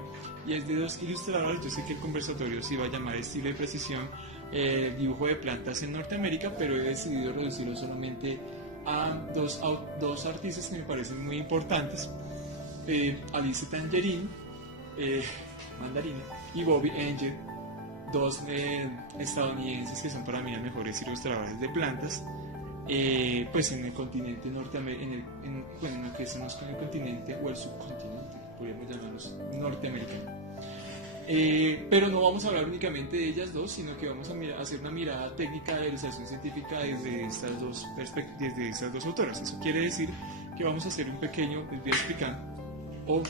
y es de 2 ilustradores. Yo sé que el conversatorio se iba a llamar Estilo y Precisión, dibujo de plantas en Norteamérica, pero he decidido reducirlo solamente a dos artistas que me parecen muy importantes, Alice Tangerine, Mandarina, y Bobby Angel, 2 estadounidenses que son para mí los mejores ilustradores de plantas, pues en el continente norteamericano, en lo que decimos con el continente o el subcontinente, podríamos llamarlos norteamericano. Pero no vamos a hablar únicamente de ellas dos, sino que vamos a hacer una mirada técnica de la ilustración científica desde estas dos autoras. Eso quiere decir que vamos a hacer les voy a explicar, o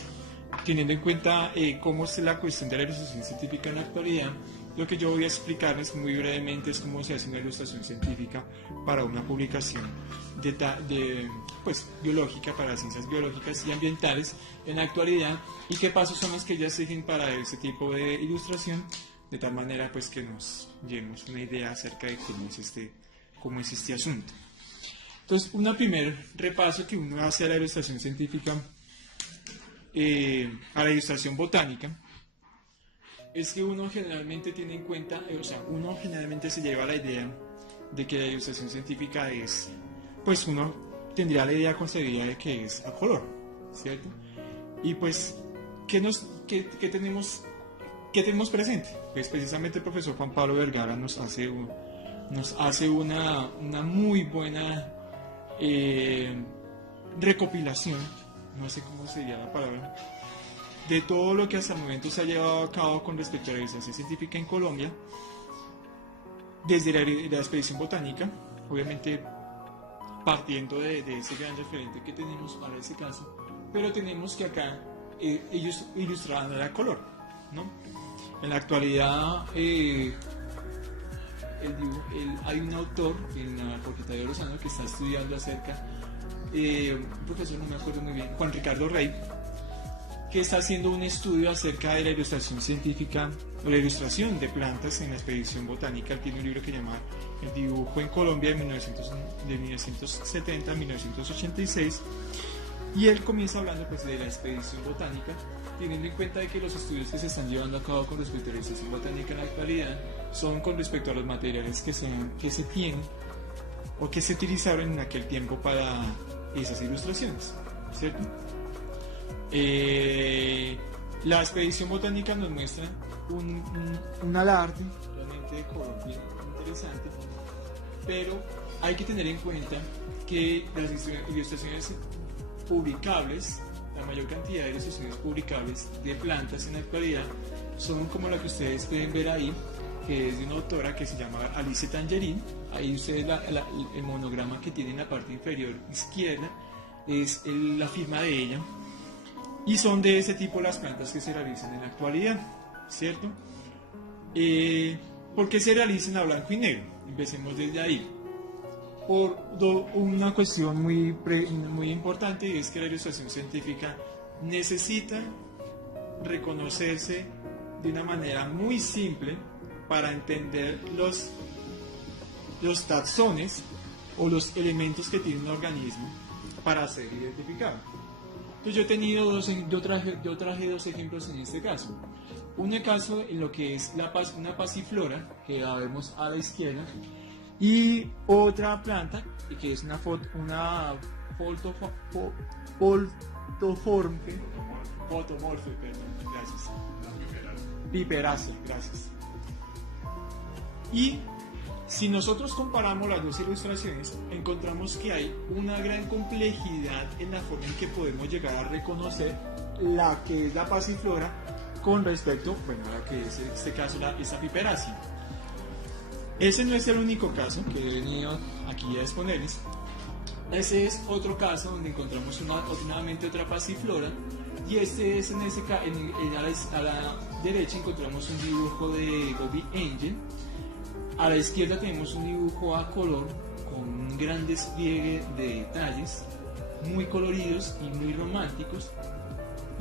teniendo en cuenta cómo es la cuestión de la ilustración científica en la actualidad. Lo que yo voy a explicarles muy brevemente es cómo se hace una ilustración científica para una publicación biológica, para ciencias biológicas y ambientales en la actualidad, y qué pasos son los que ellas siguen para ese tipo de ilustración, de tal manera pues que nos llevemos una idea acerca de cómo es este asunto. Entonces, un primer repaso que uno hace a la ilustración científica, a la ilustración botánica, es que uno generalmente tiene en cuenta, uno generalmente se lleva la idea de que la ilustración científica es, pues uno tendría la idea concebida de que es a color, ¿cierto? Y pues, ¿qué tenemos presente? Pues precisamente el profesor Juan Pablo Vergara nos hace una muy buena recopilación, no sé cómo sería la palabra, de todo lo que hasta el momento se ha llevado a cabo con respecto a la ilustración científica en Colombia, desde la expedición botánica, obviamente partiendo de ese gran referente que tenemos para ese caso, pero tenemos que acá ellos ilustraban a color, ¿no? En la actualidad hay un autor en la Facultad de Lozano que está estudiando acerca, un profesor, no me acuerdo muy bien, Juan Ricardo Rey, que está haciendo un estudio acerca de la ilustración científica o la ilustración de plantas en la expedición botánica. Él tiene un libro que se llama El dibujo en Colombia de 1970 a 1986, y él comienza hablando pues de la expedición botánica, teniendo en cuenta de que los estudios que se están llevando a cabo con respecto a la ilustración botánica en la actualidad son con respecto a los materiales que se tienen o que se utilizaron en aquel tiempo para esas ilustraciones, ¿cierto? La expedición botánica nos muestra un alarde realmente de color bien interesante, pero hay que tener en cuenta que las ilustraciones publicables, la mayor cantidad de ilustraciones publicables de plantas en la actualidad son como la que ustedes pueden ver ahí, que es de una autora que se llama Alice Tangerine. Ahí ustedes el monograma que tiene en la parte inferior izquierda es la firma de ella, y son de ese tipo las plantas que se realizan en la actualidad, ¿cierto? ¿Por qué se realizan a blanco y negro? Empecemos desde ahí. Por una cuestión muy importante, y es que la ilustración científica necesita reconocerse de una manera muy simple para entender los taxones o los elementos que tiene un organismo para ser identificado. Entonces yo traje dos ejemplos en este caso. Un caso en lo que es una pasiflora, que la vemos a la izquierda, y otra planta que es una fotomorfe, gracias. Piperácea, gracias. Y si nosotros comparamos las dos ilustraciones, encontramos que hay una gran complejidad en la forma en que podemos llegar a reconocer la que es la pasiflora con respecto, a la que es en este caso esa piperácea. Ese no es el único caso que he venido aquí a exponerles. Ese es otro caso donde encontramos nuevamente otra pasiflora, y este es a la derecha encontramos un dibujo de Bobby Angel. A la izquierda tenemos un dibujo a color con un gran despliegue de detalles muy coloridos y muy románticos,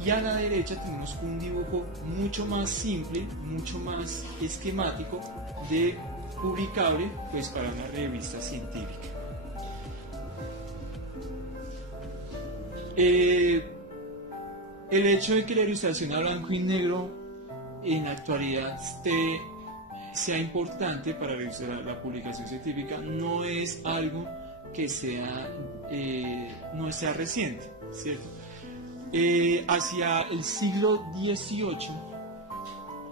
y a la derecha tenemos un dibujo mucho más simple, mucho más esquemático, publicable pues para una revista científica. El hecho de que la ilustración a blanco y negro en la actualidad sea importante para la publicación científica no es algo que no sea reciente, ¿cierto? Hacia el siglo XVIII,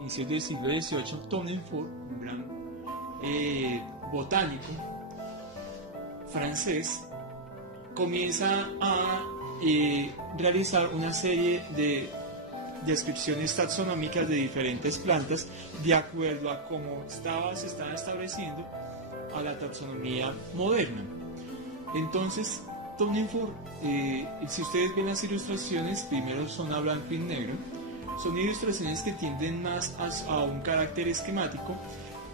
inicio del siglo XVIII, Tournefort, un gran botánico francés, comienza a realizar una serie de descripciones taxonómicas de diferentes plantas de acuerdo a cómo se estaba estableciendo a la taxonomía moderna. Entonces, Tournefort, si ustedes ven las ilustraciones, primero son a blanco y negro, son ilustraciones que tienden más a un carácter esquemático,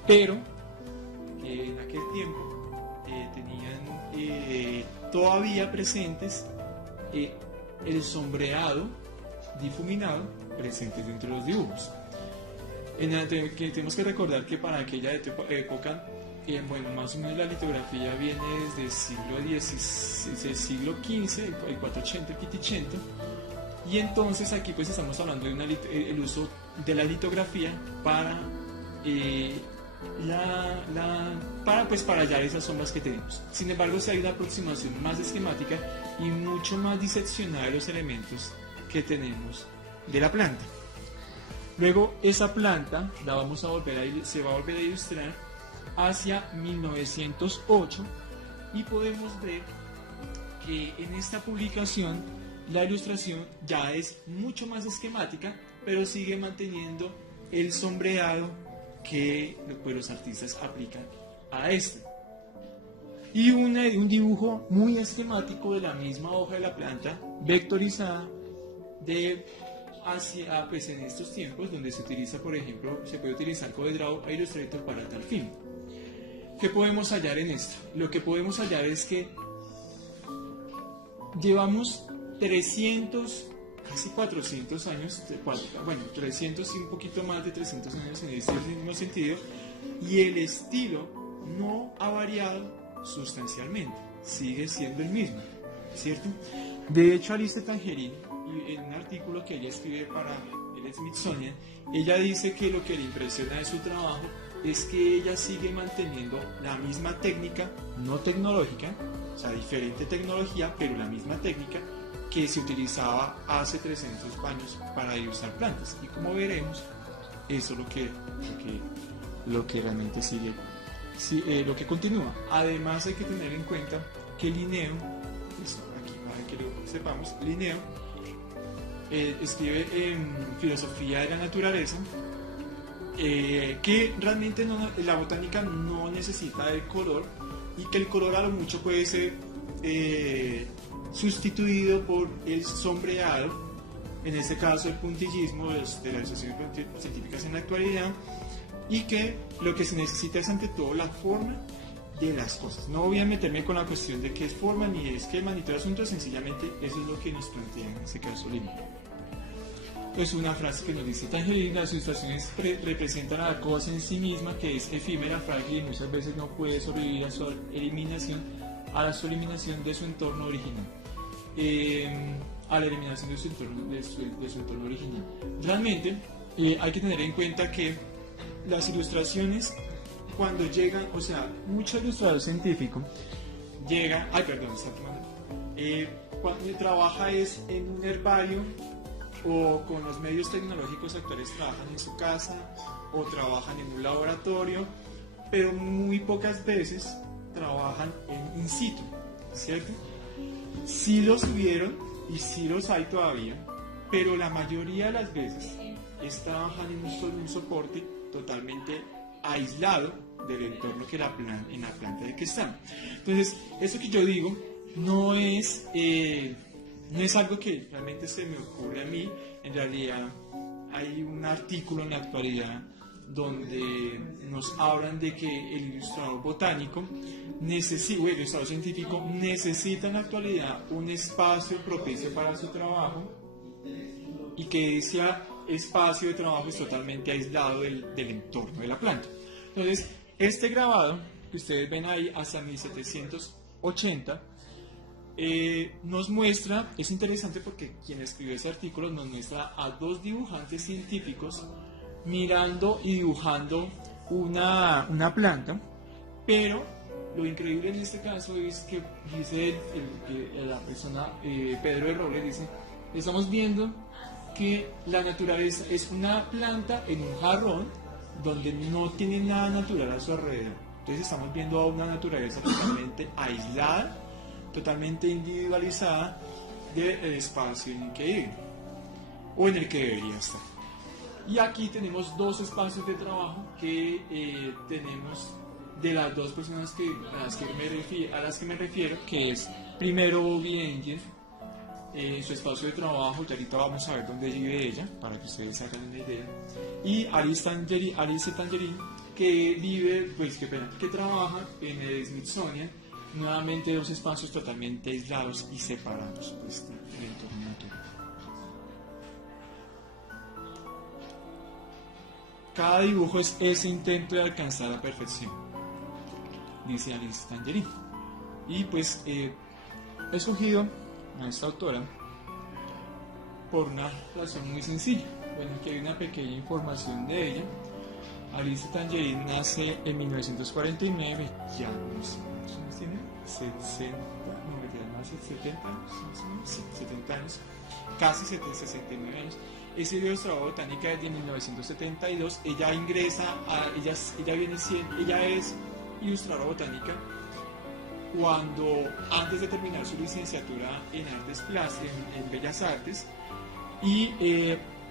pero en aquel tiempo tenían todavía presentes el sombreado difuminado presentes dentro de los dibujos. Que tenemos que recordar que para aquella época, más o menos la litografía viene desde el siglo XV, el 480, el 500, y entonces aquí pues estamos hablando de el uso de la litografía para para hallar esas sombras que tenemos. Sin embargo, si hay una aproximación más esquemática y mucho más diseccionada de los elementos que tenemos de la planta. Luego esa planta se va a volver a ilustrar hacia 1908, y podemos ver que en esta publicación la ilustración ya es mucho más esquemática, pero sigue manteniendo el sombreado que los artistas aplican a este. Y un dibujo muy esquemático de la misma hoja de la planta, vectorizada, pues en estos tiempos donde se utiliza, por ejemplo, se puede utilizar CorelDRAW e Illustrator para tal fin. ¿qué podemos hallar en esto? Lo que podemos hallar es que llevamos 300, casi 400 años, bueno, 300 y un poquito más de 300 años en este mismo sentido, y el estilo no ha variado sustancialmente, sigue siendo el mismo, ¿cierto? De hecho, Alice Tangerine, en un artículo que ella escribe para el Smithsonian, ella dice que lo que le impresiona de su trabajo es que ella sigue manteniendo la misma técnica, no tecnológica, o sea, diferente tecnología, pero la misma técnica que se utilizaba hace 300 años para ilustrar plantas. Y como veremos, eso es lo que realmente sigue, lo que continúa. Además hay que tener en cuenta que Linneo, pues aquí para que lo sepamos, Linneo escribe en Filosofía de la Naturaleza que realmente la botánica no necesita de color y que el color a lo mucho puede ser sustituido por el sombreado, en este caso el puntillismo de las ilustraciones científicas en la actualidad, y que lo que se necesita es ante todo la forma de las cosas. No voy a meterme con la cuestión de qué es forma ni es qué manito de asunto, sencillamente eso es lo que nos plantea en este caso Linneo. Es una frase que nos dice Tangerine: las ilustraciones representan a la cosa en sí misma, que es efímera, frágil y muchas veces no puede sobrevivir a su eliminación de su entorno original. A la eliminación de su entorno original. Realmente hay que tener en cuenta que las ilustraciones, cuando llegan, o sea, mucho ilustrador científico llega, cuando trabaja es en un herbario o con los medios tecnológicos actuales, trabajan en su casa o trabajan en un laboratorio, pero muy pocas veces trabajan en in situ, ¿cierto? Sí los hubieron y sí los hay todavía, pero la mayoría de las veces trabajan en un soporte totalmente aislado del entorno en la planta de que están. Entonces, eso que yo digo no es algo que realmente se me ocurre a mí. En realidad hay un artículo en la actualidad donde nos hablan de que el ilustrador botánico el ilustrador científico necesita en la actualidad un espacio propicio para su trabajo y que ese espacio de trabajo es totalmente aislado del entorno de la planta. Entonces, este grabado que ustedes ven ahí hasta 1780 nos muestra, es interesante porque quien escribió ese artículo nos muestra a dos dibujantes científicos mirando y dibujando una planta, pero lo increíble en este caso es que dice la persona, Pedro de Robles, dice: estamos viendo que la naturaleza es una planta en un jarrón donde no tiene nada natural a su alrededor. Entonces estamos viendo a una naturaleza totalmente aislada, totalmente individualizada del espacio en el que vive o en el que debería estar. Y aquí tenemos dos espacios de trabajo que tenemos de las dos personas a las que me refiero, que es primero Bobby Engel, su espacio de trabajo, y ahorita vamos a ver dónde vive ella, para que ustedes hagan una idea, y Alice Tangerine, que vive, que trabaja en el Smithsonian, nuevamente dos espacios totalmente aislados y separados del entorno natural. Cada dibujo es ese intento de alcanzar la perfección, dice Alice Tangerine. Y pues he escogido a esta autora por una razón muy sencilla. Bueno, aquí hay una pequeña información de ella. Alice Tangerine nace en 1949, ya ¿cuántos tiene? 70 años, casi 69 años. Es ilustradora botánica desde 1972. Ella es ilustradora botánica antes de terminar su licenciatura en artes plásticas, en bellas artes, y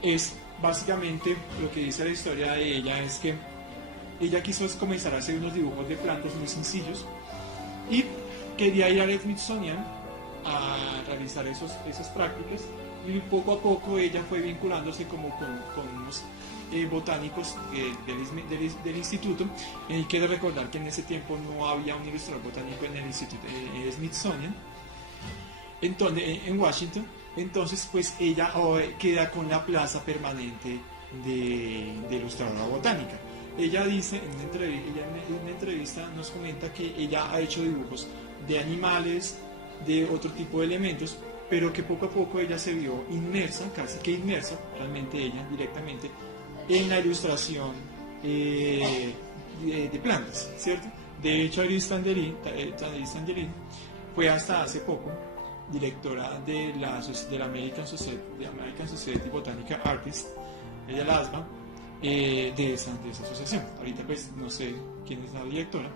es básicamente lo que dice la historia de ella es que ella quiso comenzar a hacer unos dibujos de plantas muy sencillos y quería ir al Smithsonian a realizar esas prácticas, y poco a poco ella fue vinculándose como con unos botánicos del instituto. Quiero recordar que en ese tiempo no había un ilustrador botánico en el instituto Smithsonian, entonces, en Washington. Entonces pues ella queda con la plaza permanente de ilustradora botánica. Ella dice en una entrevista nos comenta que ella ha hecho dibujos de animales, de otro tipo de elementos, pero que poco a poco ella se vio inmersa, casi que inmersa, realmente ella directamente, en la ilustración de plantas, ¿cierto? De hecho, Iris Tangerine fue hasta hace poco directora de la American Society Botanical Artists, ella la ASBA, de esa asociación. Ahorita pues no sé quién es la directora,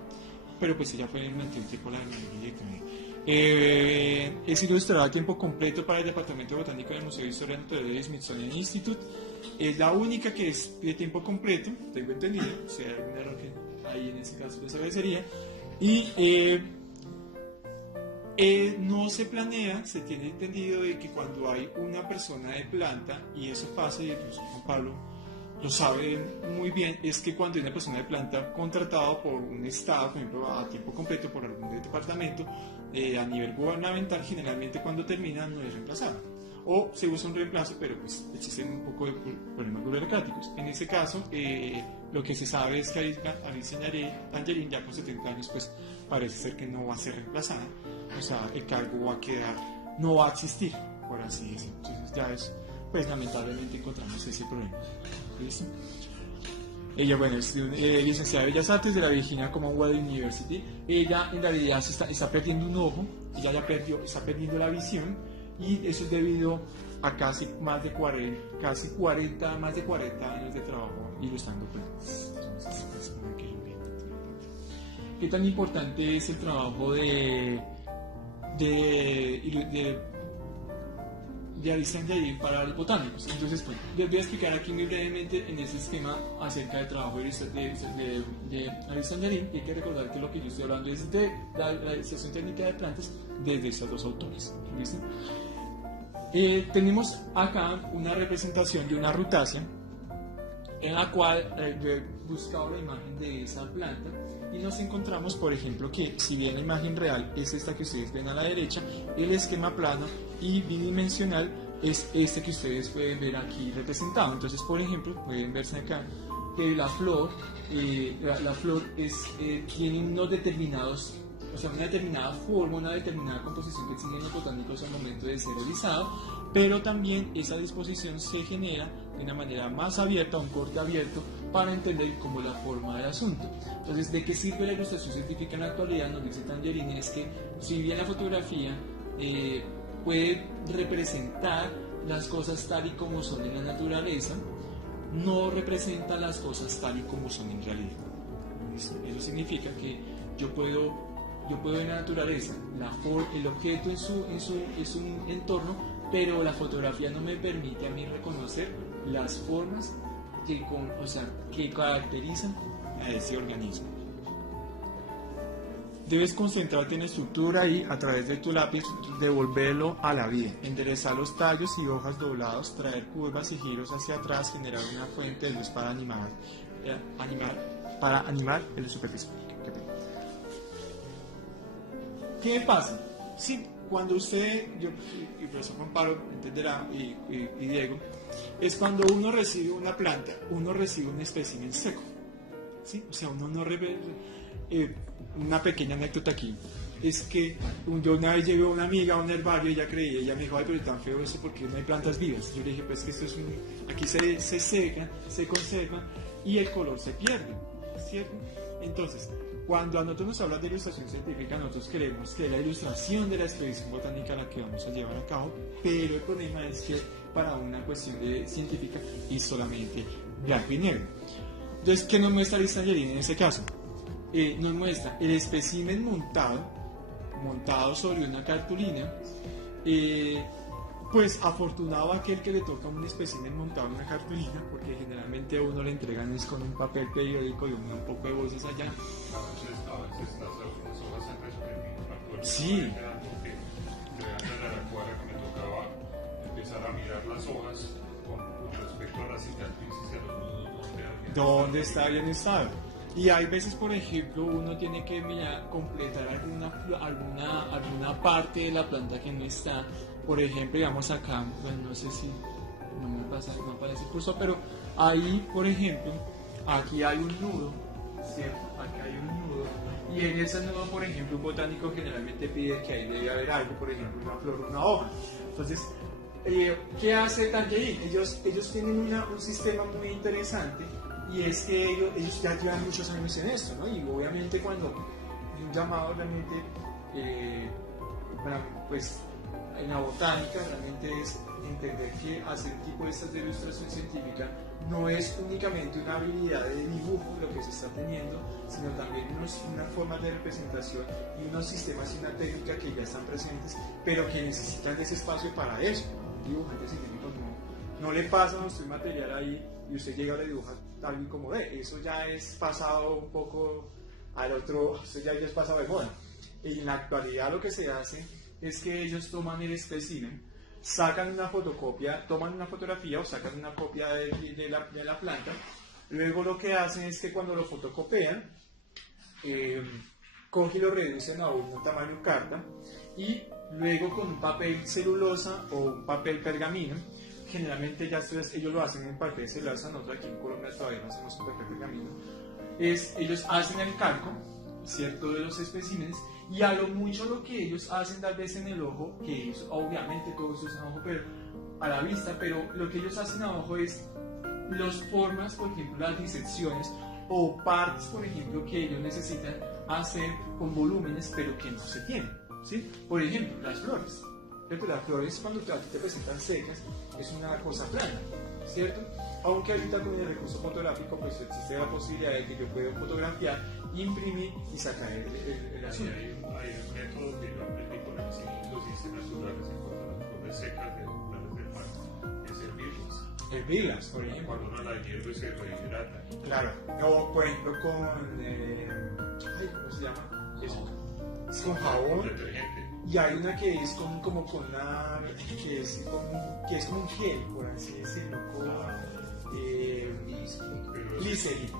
pero pues ella fue durante un tiempo la directora. Es ilustradora a tiempo completo para el Departamento de Botánica del Museo de Historia Natural del Smithsonian Institute. Es la única que es de tiempo completo, tengo entendido, o sea, hay un error que ahí en ese caso les agradecería. Y no se planea, se tiene entendido de que cuando hay una persona de planta, y eso pasa, y incluso Juan Pablo lo sabe muy bien, es que cuando hay una persona de planta contratada por un estado, por ejemplo, a tiempo completo por algún departamento, a nivel gubernamental, generalmente cuando termina no es reemplazado. O se usa un reemplazo, pero pues existen un poco de problemas burocráticos. En ese caso, lo que se sabe es que Alice Tangerine, ya con 70 años, pues parece ser que no va a ser reemplazada. O sea, el cargo va a quedar, no va a existir, por así decirlo. Entonces ya es, pues lamentablemente encontramos ese problema. ¿Listo? Ella, bueno, es licenciada de Bellas Artes de la Virginia Commonwealth University. Ella en realidad está perdiendo un ojo, ella ya está perdiendo la visión, y eso es debido a más de 40 años de trabajo ilustrando plantas. Entonces, pues, ¿qué tan importante es el trabajo de Alice Tangerine para los botánicos? Entonces, pues, les voy a explicar aquí muy brevemente en ese esquema acerca del trabajo de Alice Tangerine. Y hay que recordar que lo que yo estoy hablando es de la Asociación Técnica de Plantas desde estos dos autores. ¿Listo? Tenemos acá una representación de una rutácea en la cual he buscado la imagen de esa planta, y nos encontramos, por ejemplo, que si bien la imagen real es esta que ustedes ven a la derecha, el esquema plano y bidimensional es este que ustedes pueden ver aquí representado. Entonces, por ejemplo, pueden verse acá que la flor tiene unos determinados, o sea, una determinada forma, una determinada composición que exigen los botánicos al momento de ser realizado, pero también esa disposición se genera de una manera más abierta, un corte abierto, para entender cómo la forma del asunto. Entonces, ¿de qué sirve la ilustración científica en la actualidad? Nos dice Tangerine, es que si bien la fotografía puede representar las cosas tal y como son en la naturaleza, no representa las cosas tal y como son en realidad. Eso significa que yo puedo en la naturaleza el objeto en su entorno, pero la fotografía no me permite a mí reconocer las formas que caracterizan a ese organismo. Debes concentrarte en la estructura y, a través de tu lápiz, devolverlo a la vida. Enderezar los tallos y hojas doblados, traer curvas y giros hacia atrás, generar una fuente de luz para animar el superficie. ¿Qué pasa? Sí, cuando usted, yo y el profesor Juan Pablo entenderá, y Diego, es cuando uno recibe una planta, uno recibe un espécimen seco, ¿sí? O sea, uno no recibe. Una pequeña anécdota aquí es que yo una vez llevé a una amiga a un herbario y ella me dijo, ay, pero tan feo eso porque no hay plantas vivas. Yo le dije, pues que esto es aquí se seca, se conserva y el color se pierde, ¿cierto? Entonces, cuando a nosotros nos hablan de ilustración científica, nosotros creemos que es la ilustración de la expedición botánica la que vamos a llevar a cabo, pero el problema es que para una cuestión científica es solamente blanco y negro. Entonces, ¿qué nos muestra Alice Tangerine en ese caso? Nos muestra el espécimen montado sobre una cartulina. Pues afortunado aquel que le toca un espécimen montado en una cartulina, porque generalmente a uno le entregan es con un papel periódico y un poco de bolsas allá. Sí. las hojas con respecto a las cicatrices y a los nudos ¿Dónde está el bienestar? Y hay veces, por ejemplo, uno tiene que completar alguna parte de la planta que no está. Por ejemplo, digamos acá, bueno, no sé si no aparece el curso, pero ahí, por ejemplo, aquí hay un nudo, ¿cierto? Aquí hay un nudo. Y en ese nudo, por ejemplo, un botánico generalmente pide que ahí debe haber algo, por ejemplo, una flor, una hoja. Entonces, ¿qué hace Tangerine? Ellos tienen un sistema muy interesante, y es que ellos ya llevan muchos años en esto, ¿no? Y obviamente cuando un llamado realmente, pues en la botánica realmente es entender que hacer tipo de estas de ilustración científica no es únicamente una habilidad de dibujo lo que se está teniendo, sino también una forma de representación y unos sistemas y una técnica que ya están presentes, pero que necesitan de ese espacio para eso. Un dibujante científico no le pasa a usted material ahí y usted llega a le dibuja tal y como ve. Eso ya es pasado un poco al otro, eso ya es pasado de moda. Y en la actualidad lo que se hace es que ellos toman el espécimen, sacan una fotocopia, toman una fotografía o sacan una copia de la planta. Luego lo que hacen es que cuando lo fotocopian, cogen y lo reducen a un tamaño carta, y luego con un papel celulosa o un papel pergamino, generalmente ya ellos lo hacen en papel celulosa, nosotros aquí en Colombia todavía no hacemos con papel pergamino, ellos hacen el calco, ¿cierto?, de los especímenes, y a lo mucho lo que ellos hacen tal vez en el ojo, que ellos, obviamente todo eso es en ojo, pero a la vista, pero lo que ellos hacen a ojo es las formas, por ejemplo, las disecciones o partes, por ejemplo, que ellos necesitan hacer con volúmenes, pero que no se tienen, ¿sí? Por ejemplo, las flores, ¿cierto? Las flores cuando a ti te presentan secas es una cosa plana, ¿cierto? Aunque ahorita con el recurso fotográfico pues existe la posibilidad de que yo pueda fotografiar, imprimir y sacar el asunto. Hay un método que yo aprendí con el ciclo de ciencias naturales en cuanto a las flores secas de los planes del mar, es hervirlas. Hervirlas, por ejemplo. Cuando uno la hierve se rehidrata. Claro, o por ejemplo con, ¿cómo se llama? Es con jabón. Detergente. Y hay una que es como con una, que es como un gel, por así decirlo, con glicerina.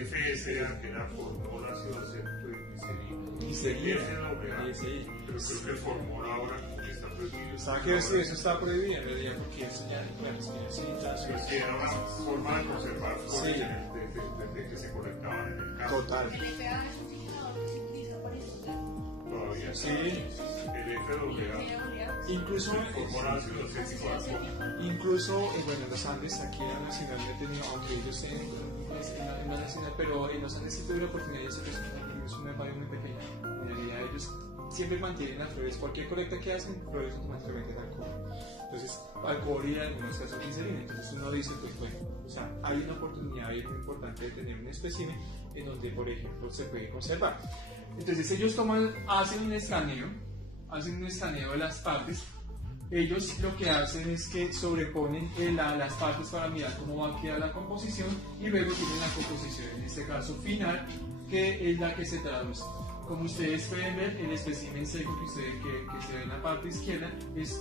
FSA, que era formol ácido acético y glicerina. Pero creo que el formol ahora está prohibido. ¿Sabes que sí, eso está prohibido en realidad? Porque eso ya, bueno, pero sí era una forma de conservar flores desde que se colectaban en el campo. total. El FA es un fijador que se utiliza para insultar. Todavía Sí. El FAA. Incluso, Formol ácido acético. bueno, en los Andes, aquí en la Nacional no he tenido, aunque ellos en la Nacional, pero en los Andes sí tuve la oportunidad de hacer eso, es una área muy pequeña. En realidad ellos siempre mantienen las flores, cualquier colecta que hacen, flores automáticamente de alcohol. Entonces, alcohol y en algunos casos glicerina. Entonces uno dice, pues bueno, o sea, hay una oportunidad ahí muy importante de tener un espécimen en donde, por ejemplo, se puede conservar. Entonces ellos hacen un escaneo de las partes. Ellos lo que hacen es que sobreponen las partes para mirar cómo va a quedar la composición, y luego tienen la composición, en este caso final, que es la que se traduce. Como ustedes pueden ver, el espécimen seco que se ve en la parte izquierda es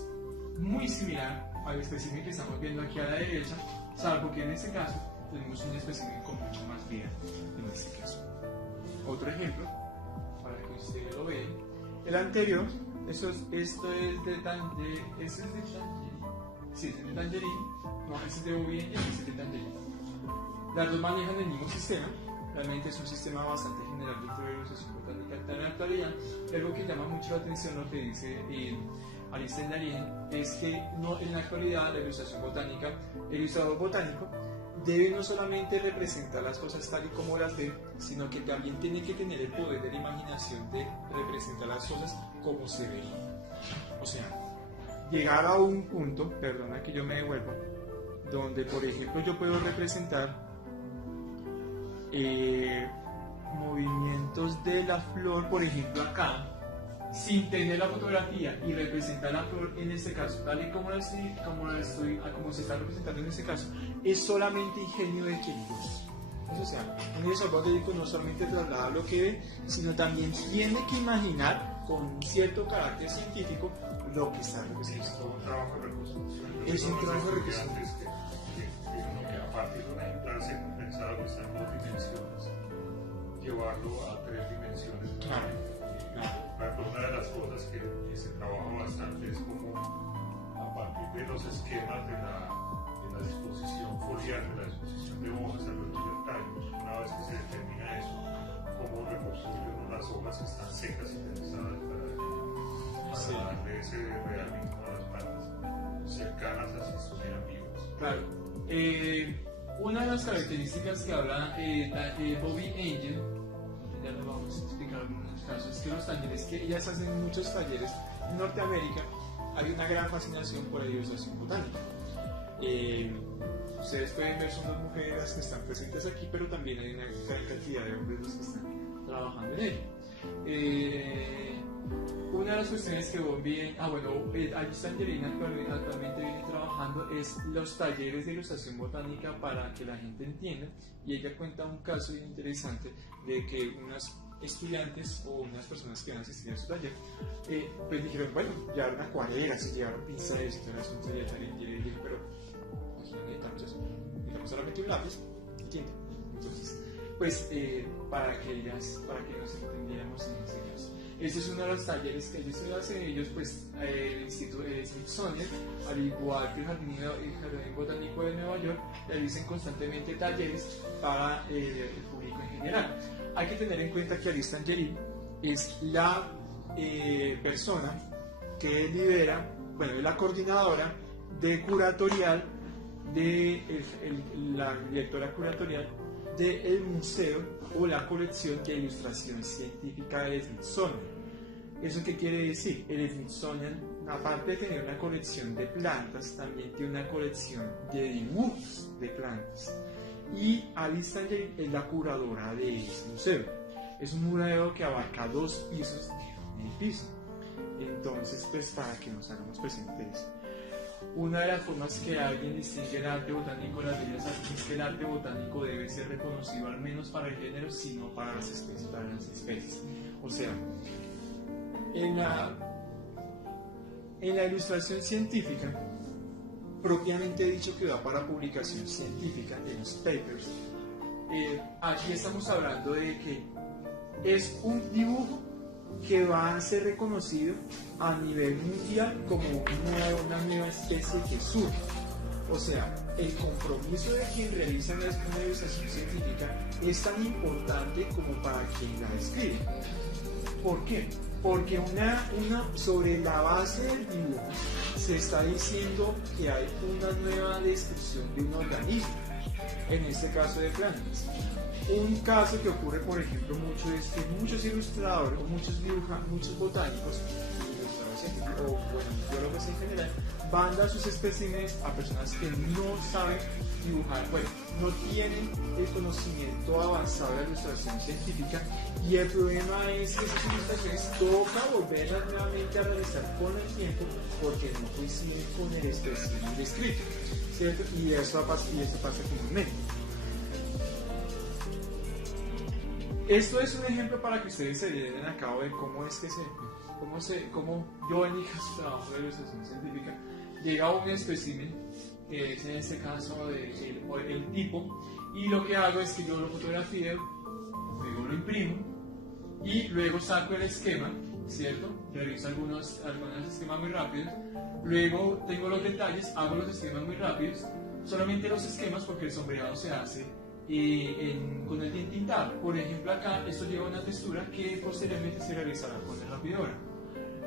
muy similar al espécimen que estamos viendo aquí a la derecha, salvo que en este caso tenemos un espécimen con mucho más vida en este caso. Otro ejemplo, para que ustedes lo vean, el anterior, esto es de Tangerine, sí, es de Tangerine, no, este es de Bovien y este es de Tangerine. Las dos manejan el mismo sistema, realmente es un sistema bastante general dentro de la ilustración botánica en la actualidad. Algo que llama mucho la atención, lo que dice Alice Darien, es que no, en la actualidad la ilustración botánica, el ilustrador botánico debe no solamente representar las cosas tal y como las ve, sino que también tiene que tener el poder de la imaginación de representar las cosas como se ven. O sea, llegar a un punto, perdona que yo me devuelvo, donde por ejemplo yo puedo representar movimientos de la flor, por ejemplo acá, sin tener la fotografía, y representar la flor en este caso tal y como como se está representando en este caso, es solamente ingenio de quien o sea, un ilustrador botánico no solamente traslada lo que ve, sino también tiene que imaginar con cierto carácter científico lo que está representando. Es todo un trabajo de reconstrucción. Es un trabajo de reconstrucción. Que a partir de una clase pensado que está en 2 dimensiones, llevarlo a 3 dimensiones. Claro. Una de las cosas que se trabaja bastante es como a partir de los esquemas de la disposición foliar, de la disposición de hojas a lo largo del tallo. Una vez que se determina eso, cómo reconstruye uno las hojas que están secas y pensadas para darle ese realismo a las partes cercanas así estuvieran vivas. Claro. Una de las características que habla Bobby Angel, ya lo vamos a explicar en algunos casos, es que los talleres que ellas hacen, muchos talleres en Norteamérica, hay una gran fascinación por la ilustración botánica. Ustedes pueden ver, son las mujeres las que están presentes aquí, pero también hay una gran cantidad de hombres los que están trabajando en ello. Una de las cuestiones que Bobby, Alice Angelina actualmente viene trabajando es los talleres de ilustración botánica para que la gente entienda, y ella cuenta un caso interesante de que unas estudiantes o unas personas que van a asistir a su taller pues dijeron, bueno, llevaron acuarelas, se llevaron pinceles y todo el asunto de taller, y le dije, pero aquí no necesitamos eso, necesitamos solamente un lápiz y tinta. Entonces, pues para que nos entendiéramos en ese caso. Este es uno de los talleres que ellos hacen. Ellos, pues, el Instituto Smithsonian, al igual que el Jardín Botánico de Nueva York, realizan constantemente talleres para el público en general. Hay que tener en cuenta que Alice Angelini es la persona que lidera, bueno, es la coordinadora de curatorial, la directora curatorial del museo o la colección de ilustración científica del Smithsonian. ¿Eso qué quiere decir? El Smithsonian, aparte de tener una colección de plantas, también tiene una colección de dibujos de plantas. Y Alice Angelini es la curadora de ese museo. Es un museo que abarca 2 pisos en el piso. Entonces, pues para que nos hagamos presentes, una de las formas que alguien distingue el arte botánico de las bellas artes es que el arte botánico debe ser reconocido al menos para el género, sino para las especies. O sea, en la ilustración científica, propiamente dicho, que va para publicación científica en los papers, aquí estamos hablando de que es un dibujo que va a ser reconocido a nivel mundial como una nueva especie que surge. O sea, el compromiso de quien realiza una ilustración científica es tan importante como para quien la escribe. ¿Por qué? Porque sobre la base del dibujo se está diciendo que hay una nueva descripción de un organismo, en este caso de plantas. Un caso que ocurre, por ejemplo, mucho es que muchos ilustradores o muchos botánicos, ilustradores científicos o biólogos en general, van a dar sus especímenes a personas que no saben dibujar, no tienen el conocimiento avanzado de la ilustración científica, y el problema es que esas ilustraciones toca volverlas nuevamente a realizar con el tiempo porque no coinciden con el espécimen descrito, ¿cierto? Y eso pasa comúnmente. Esto es un ejemplo para que ustedes se den a cabo de cómo yo en mi trabajo de ilustración científica llega a un espécimen, que es en este caso el tipo, y lo que hago es que yo lo fotografío, luego lo imprimo y luego saco el esquema, ¿cierto? Realizo algunos esquemas muy rápidos, luego tengo los detalles, hago los esquemas muy rápidos, solamente los esquemas porque el sombreado se hace con el tintado. Por ejemplo, acá esto lleva una textura que posteriormente se realizará con el rapidora.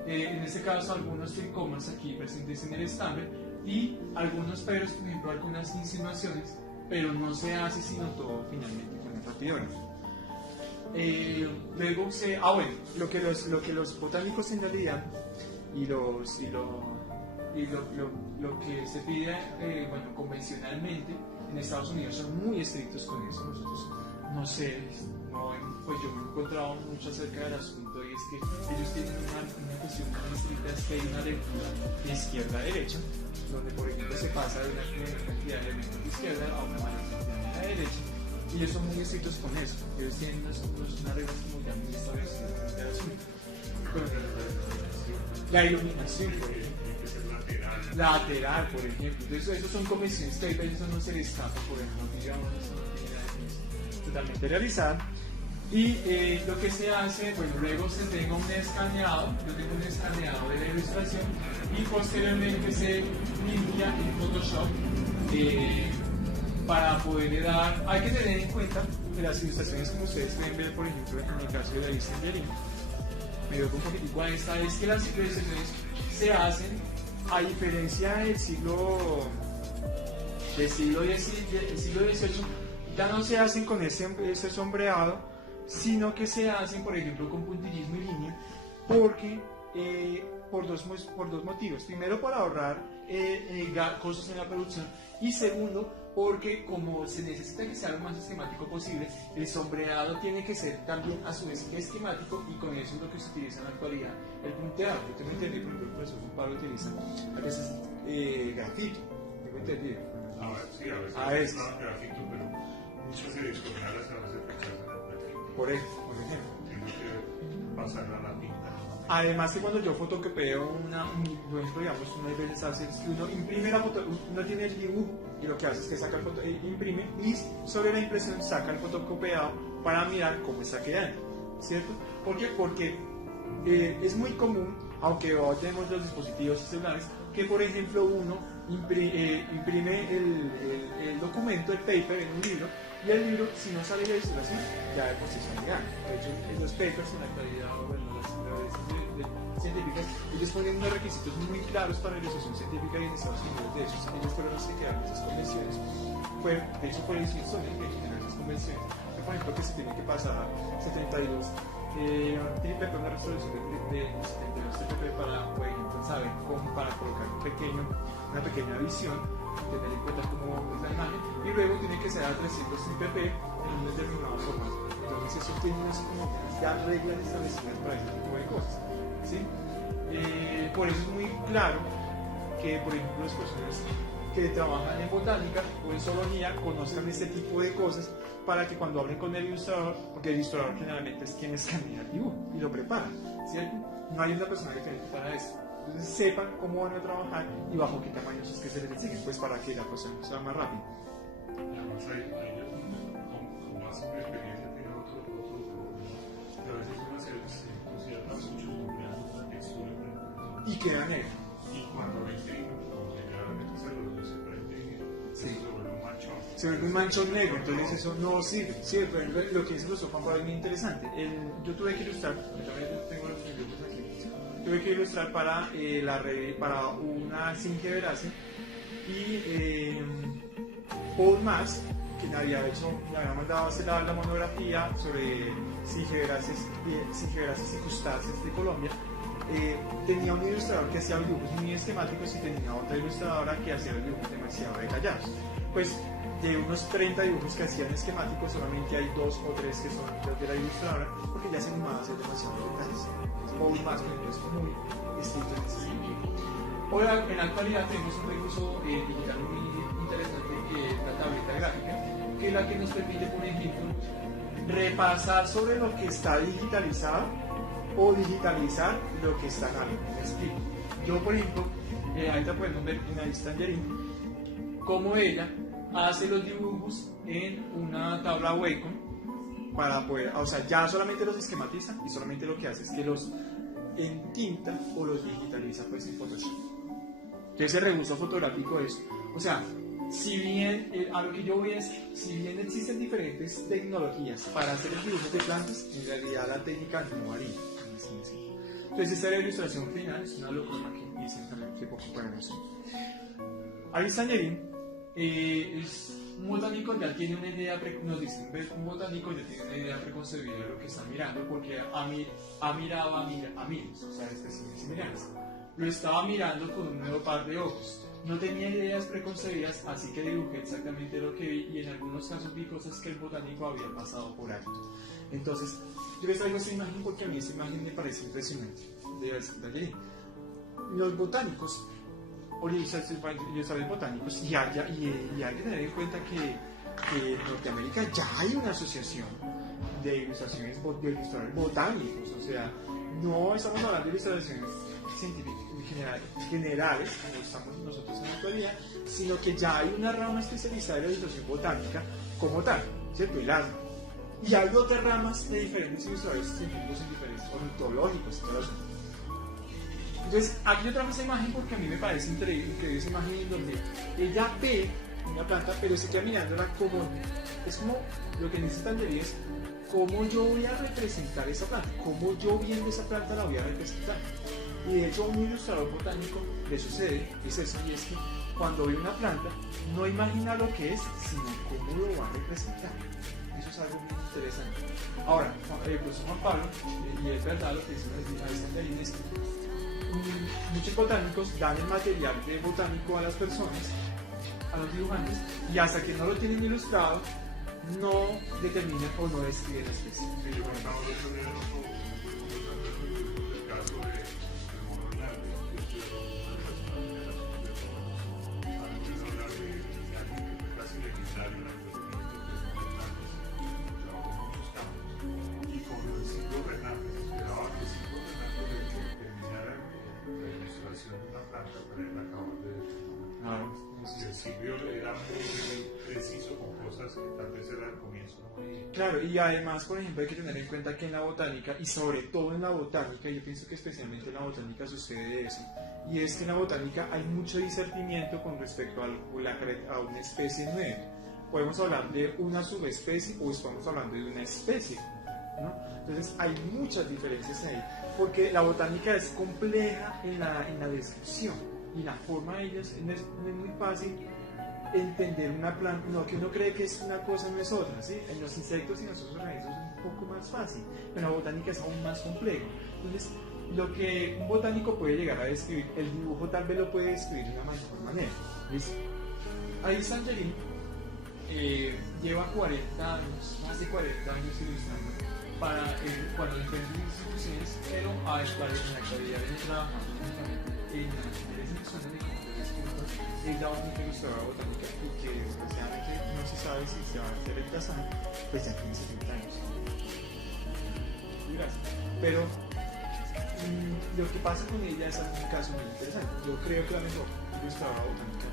En este caso, algunos tricomas aquí presentes en el estambre y algunos peros, por ejemplo, algunas insinuaciones, pero no se hace sino todo finalmente con el rapidora. Luego lo que los botánicos en realidad y lo que se pide convencionalmente en Estados Unidos son muy estrictos con eso. Nosotros pues yo me he encontrado mucho acerca del asunto, y es que ellos tienen una cuestión muy estricta, es que hay una lectura de izquierda a derecha, donde por ejemplo se pasa de una cantidad de elementos de izquierda a una mayor cantidad de la derecha, y ellos son muy estrictos con eso. Ellos tienen unas reglas como ya muy establecidas del asunto. La iluminación, por tiene ejemplo. que ser lateral. Lateral, por ejemplo. Entonces, esos son convenciones que a veces eso no se le escapa, por ejemplo, digamos, eso no tiene nada que ver. Totalmente realizada. Y lo que se hace, bueno, luego se tenga un escaneado, yo tengo un escaneado de la ilustración y posteriormente se limpia en Photoshop para poderle dar, hay que tener en cuenta que las ilustraciones como ustedes pueden ver, por ejemplo, en el caso de David Senderin, me doy un poquitico a esta, es que las ilustraciones se hacen a diferencia del siglo XVIII, ya no se hacen con ese sombreado, sino que se hacen, por ejemplo, con puntillismo y línea, porque por dos motivos. Primero, para ahorrar costos en la producción, y segundo, porque como se necesita que sea lo más esquemático posible, el sombreado tiene que ser también a su vez esquemático, y con eso es lo que se utiliza en la actualidad, el punteado. Yo tengo entendido, por ejemplo, el profesor Juan Pablo utiliza a veces grafito, tengo entendido. Sí, a A veces veces. no grafito, pero muchas editoriales a veces rechazan el grafito. Por ejemplo. Tiene que pasarla a la tinta. Además que cuando yo fotocopio por ejemplo, digamos, unas veces hace, uno imprime la foto, uno tiene el dibujo y lo que hace es que saca imprime y sobre la impresión saca el fotocopiado para mirar cómo está quedando, ¿cierto? ¿Por qué? Porque es muy común, aunque hoy tenemos los dispositivos celulares, que por ejemplo uno imprime el documento, el paper en un libro, y el libro, si no sale la ilustración, ya de por sí son legales. De hecho, en los papers en la actualidad, bueno, las científicas, ellos ponen unos requisitos muy claros para la ilustración científica, y en Estados Unidos, de hecho, ellos fueron los que crearon esas convenciones. De hecho, por eso son los que generan esas convenciones. Por ejemplo, que se tiene que pasar 72 triple con una resolución de 72 TPP para, por ejemplo, saber cómo, para colocar una pequeña visión, tener en cuenta cómo es la imagen, y luego tiene que ser a 300 pp en un determinado formato. Entonces eso tiene unas como ya reglas establecidas para ese tipo de cosas, ¿sí? Por eso es muy claro que, por ejemplo, las personas que trabajan en botánica o en zoología conozcan este tipo de cosas, para que cuando hablen con el ilustrador, porque el ilustrador generalmente es quien escanea el dibujo y lo prepara, ¿cierto? No hay una persona diferente para eso. Entonces sepan cómo van a trabajar y bajo qué tamaños es que se les enseña, pues para que la cosa sea más rápida. Además, hay con más experiencia tiene otro que a veces uno se entusiasma mucho con una textura, Y queda negro. y cuando lo imprime, generalmente se prende y Sí. se vuelve un manchón. Se ve un manchón negro, entonces eso no sirve. Sí, pero lo que dice el Juan Pablo es muy interesante. Yo tuve que ilustrar, yo también tengo los libros aquí, tuve que ilustrar para una Singe Verace, y Paul Mas, que me había mandado a hacer la monografía sobre Singe Veraces y crustáceos de Colombia. Tenía un ilustrador que hacía dibujos muy esquemáticos y tenía otra ilustradora que hacía dibujos demasiado detallados. Pues de unos 30 dibujos que hacían esquemáticos, solamente hay 2 o 3 que son los de la ilustradora, porque ya se animaba a hacer demasiados detalles. Paul Mas, por ejemplo, es muy estricto en ese sentido. Ahora, en la actualidad tenemos un recurso digital muy interesante, que es la tableta gráfica, que es la que nos permite, por ejemplo, repasar sobre lo que está digitalizado o digitalizar lo que está en algo. Me explico. Yo, por ejemplo, ahorita podemos ver en David Senderin cómo ella hace los dibujos en una tabla Wacom para poder, o sea, ya solamente los esquematiza y solamente lo que hace es que los entinta o los digitaliza pues en Photoshop. Entonces el recurso fotográfico es, o sea, si bien, a lo que yo voy a decir, si bien existen diferentes tecnologías para hacer el dibujo de plantas, en realidad la técnica no varía. Entonces esta es la ilustración final, es una locura que hice hace poco para nosotros. David Senderin es un botánico, ya tiene una idea, nos dicen, un botánico ya tiene una idea preconcebida de lo que está mirando, porque ha mirado a miles, o sea, especímenes similares. Lo estaba mirando con un nuevo par de ojos. No tenía ideas preconcebidas, así que dibujé exactamente lo que vi, y en algunos casos vi cosas que el botánico había pasado por alto. Entonces, yo les traigo esta imagen porque a mí esta imagen me parece impresionante. Los botánicos, yo sabía botánicos, y hay que tener en cuenta que en Norteamérica ya hay una asociación de ilustradores botánicos, o sea, no estamos hablando de ilustraciones científicas generales, como estamos nosotros en la actualidad, sino que ya hay una rama especializada de la ilustración botánica como tal, ¿cierto? El asma. Y hay otras ramas de diferentes ilustradores científicos en diferentes ornitológicos y todo eso. Entonces, aquí yo trajo esa imagen porque a mí me parece increíble esa imagen en donde ella ve una planta, pero se queda mirándola como, es como lo que necesitan de es cómo yo voy a representar esa planta, cómo yo viendo esa planta la voy a representar. Y de hecho a un ilustrador botánico le sucede, es eso, y es que cuando ve una planta no imagina lo que es, sino cómo lo va a representar. Eso es algo muy interesante. Ahora, el profesor Juan Pablo, y es verdad lo que dice Alexander, es que muchos botánicos dan el material de botánico a las personas, a los dibujantes, y hasta que no lo tienen ilustrado, no determinan o no describen la especie. Sí, yo contaba el otro día el caso del mono larve, que es una de las primeras casi legendario en la y con Silvio Fernández, esperaba que Silvio Fernández terminara la ilustración de una planta para él acabar de Claro. Silvio era muy preciso con cosas que tal vez era al comienzo no muy... Claro, y además, por ejemplo, hay que tener en cuenta que en la botánica, y sobre todo en la botánica, yo pienso que especialmente en la botánica sucede eso, y es que en la botánica hay mucho discernimiento con respecto a una especie nueva. Podemos hablar de una subespecie o estamos hablando de una especie, ¿no? Entonces hay muchas diferencias ahí, porque la botánica es compleja en la descripción, y la forma de ellas no es muy fácil entender una planta, no, que uno cree que es una cosa no es otra, ¿sí? En los insectos y en los otros organismos es un poco más fácil, pero en la botánica es aún más complejo. Entonces, lo que un botánico puede llegar a describir, el dibujo tal vez lo puede describir de una mejor manera, ¿listo? Alice Angelini lleva 40 años, más de 40 años ilustrando para diferentes instituciones, pero en la actualidad viene trabajando únicamente en las instituciones de diferentes puntos. Es la única ilustradora botánica y que desgraciadamente no se sabe si se va a hacer reemplazada, pues ya tiene 70 años. Gracias. Pero lo que pasa con ella es un caso muy interesante. Yo creo que la mejor ilustradora botánica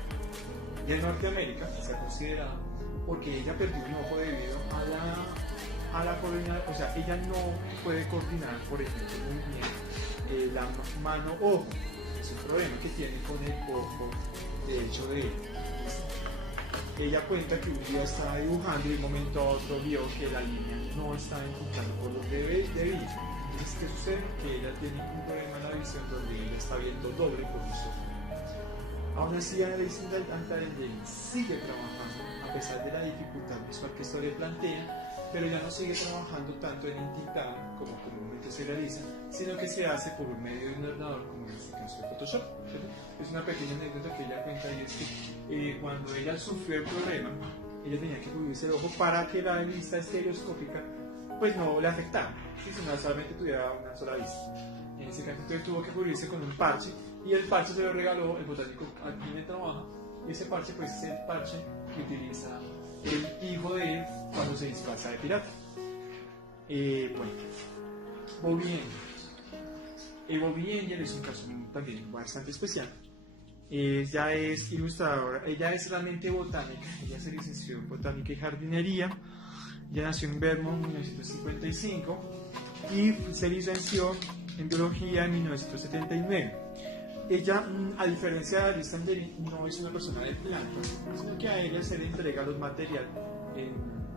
de Norteamérica se ha considerado porque ella perdió un ojo debido a la coordinación, o sea, ella no puede coordinar, por ejemplo, muy bien la mano-ojo. Es un problema que tiene con el ojo derecho de ella. Ella cuenta que un día estaba dibujando y de un momento a otro vio que la línea no estaba encontrando por donde debía. Entonces, ¿qué sucede? Que ella tiene un problema en la visión donde ella está viendo doble por los ojos. Aún así, Alice Angelini sigue trabajando a pesar de la dificultad visual que esto le plantea, pero ya no sigue trabajando tanto en intintado como comúnmente se realiza, sino que se hace por un medio de un ordenador, como en este caso de Photoshop, ¿cierto? Es una pequeña anécdota que ella cuenta, y es que cuando ella sufrió el problema, ella tenía que cubrirse el ojo para que la vista estereoscópica pues no le afectara, ¿sí? Sino solamente tuviera una sola vista. En ese caso entonces tuvo que cubrirse con un parche, y el parche se lo regaló el botánico a quien le trabaja, y ese parche pues es el parche que utiliza el hijo de él cuando se disfraza de pirata. Bueno, Bobby Angel. Bobby Angel es un caso también bastante especial. Ella es ilustradora, ella es realmente botánica, ella se licenció en botánica y jardinería, ella nació en Vermont en 1955 y se licenció en biología en 1979. Ella, a diferencia de Alice Angelini, no es una persona de plantas, sino que a ella se le entrega los materiales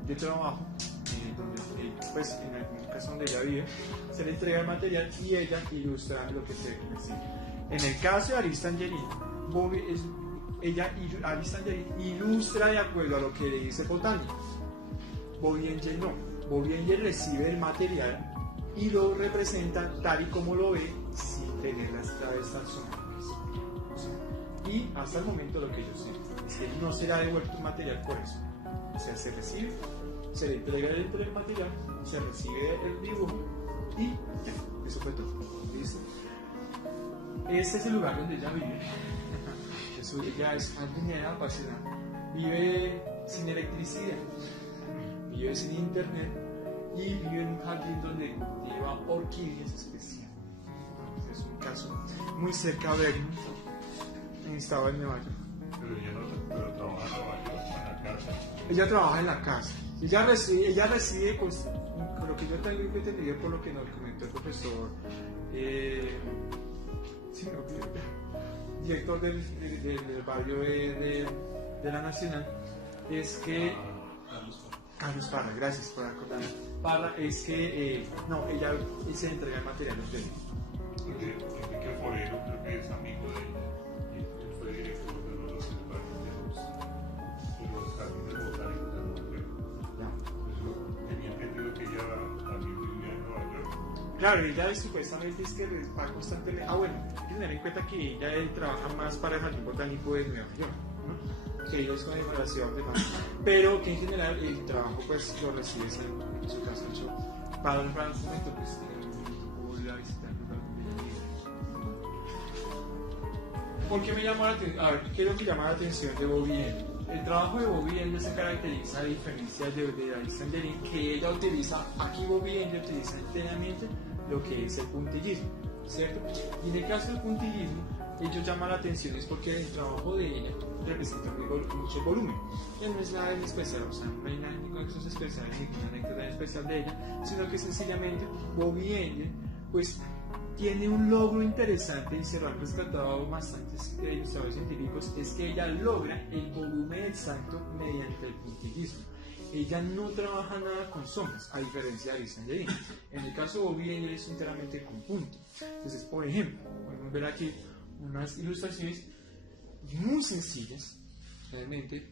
de trabajo, pues en algún caso donde ella vive, se le entrega el material y ella ilustra lo que se recibe. En el caso de Alice Angelini, Alice Angelini ilustra de acuerdo a lo que le dice botánico. Bobby Angel no. Bobby Angel recibe el material y lo representa tal y como lo ve, sin tener las claves tan sonoras. Y hasta el momento lo que yo sé es que no será devuelto el material por eso. O sea, se recibe, se le entrega el material, se recibe el dibujo y ya, eso fue todo. ¿Listo? Este es el lugar donde ella vive. Ella es jardinera apasionada. Vive sin electricidad, vive sin internet y vive en un jardín donde lleva orquídeas especiales. caso, muy cerca de Vermont, en el estado de Nueva York. Pero ella no trabaja en Nueva York, en la casa. Ella trabaja en la casa. Ella reside, pues, con lo que yo tengo entendido, por lo que nos comentó el profesor, sí, no, director del barrio de la Nacional, es que Carlos Parra, gracias por acordarme. Parra es que no, ella se entrega el material de él. Porque Enrique Forero creo que es amigo de ella y él fue director de los jardines botánicos de Nueva York. Yo tenía entendido que ella también vivía en Nueva York. Claro, ella supuestamente es que va constantemente. Bueno, hay que tener en cuenta que ella trabaja más para el Jardín Botánico de Nueva York, ¿no? Que ella es con la ciudad de Nueva York, pero que en general el trabajo pues lo recibe en su casa. De hecho, para el momento pues pudo ir a visitar el lugar donde ella vive. ¿Por qué me llamó la atención? A ver, ¿qué es lo que llama la atención de Bobby Ender? El trabajo de Bobby Ender se caracteriza a diferencia de Alice Tangerine, que ella utiliza, aquí Bobby Ender utiliza enteramente lo que es el puntillismo, ¿cierto? Y en el caso del puntillismo, ello llama la atención es porque el trabajo de ella representa mucho volumen. No es nada en especial, o sea, no hay ninguna cosa especial, ninguna anécdota especial de ella, sino que sencillamente Bobby Ender, pues, tiene un logro interesante y se lo han rescatado bastantes ilustradores científicos, es que ella logra el volumen exacto mediante el puntillismo. Ella no trabaja nada con sombras, a diferencia de Alice Tangerine. En el caso de Bobby Ender es enteramente con punto. Entonces, por ejemplo, podemos ver aquí unas ilustraciones muy sencillas, realmente,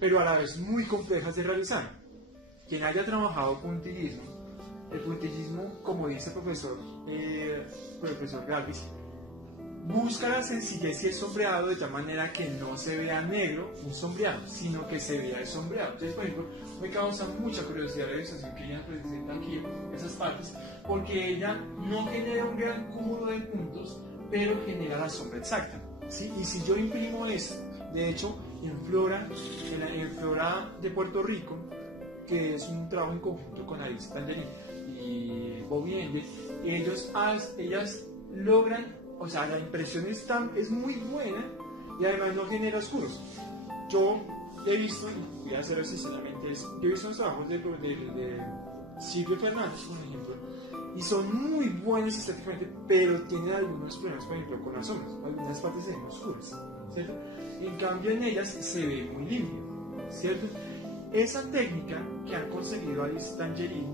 pero a la vez muy complejas de realizar. Quien haya trabajado puntillismo, el puntillismo, como dice el profesor Galvis, busca la sencillez y el sombreado de tal manera que no se vea negro un sombreado, sino que se vea el sombreado. Entonces, por ejemplo, me causa mucha curiosidad la ilustración que ella presenta aquí, esas partes, porque ella no genera un gran cúmulo de puntos, pero genera la sombra exacta, ¿sí? Y si yo imprimo eso, de hecho, en Flora de Puerto Rico, que es un trabajo en conjunto con Alice Tangerine y Bobby Ender, ellas logran, o sea, la impresión es muy buena y además no genera oscuros. Yo he visto, y voy a hacerlo sinceramente, yo he visto los trabajos de Silvio Fernández, por ejemplo, y son muy buenos estéticamente, pero tienen algunos problemas, por ejemplo, con las sombras. Algunas partes se ven oscuras, ¿cierto? En cambio, en ellas se ve muy limpio, ¿cierto? Esa técnica que han conseguido Alice Tangerine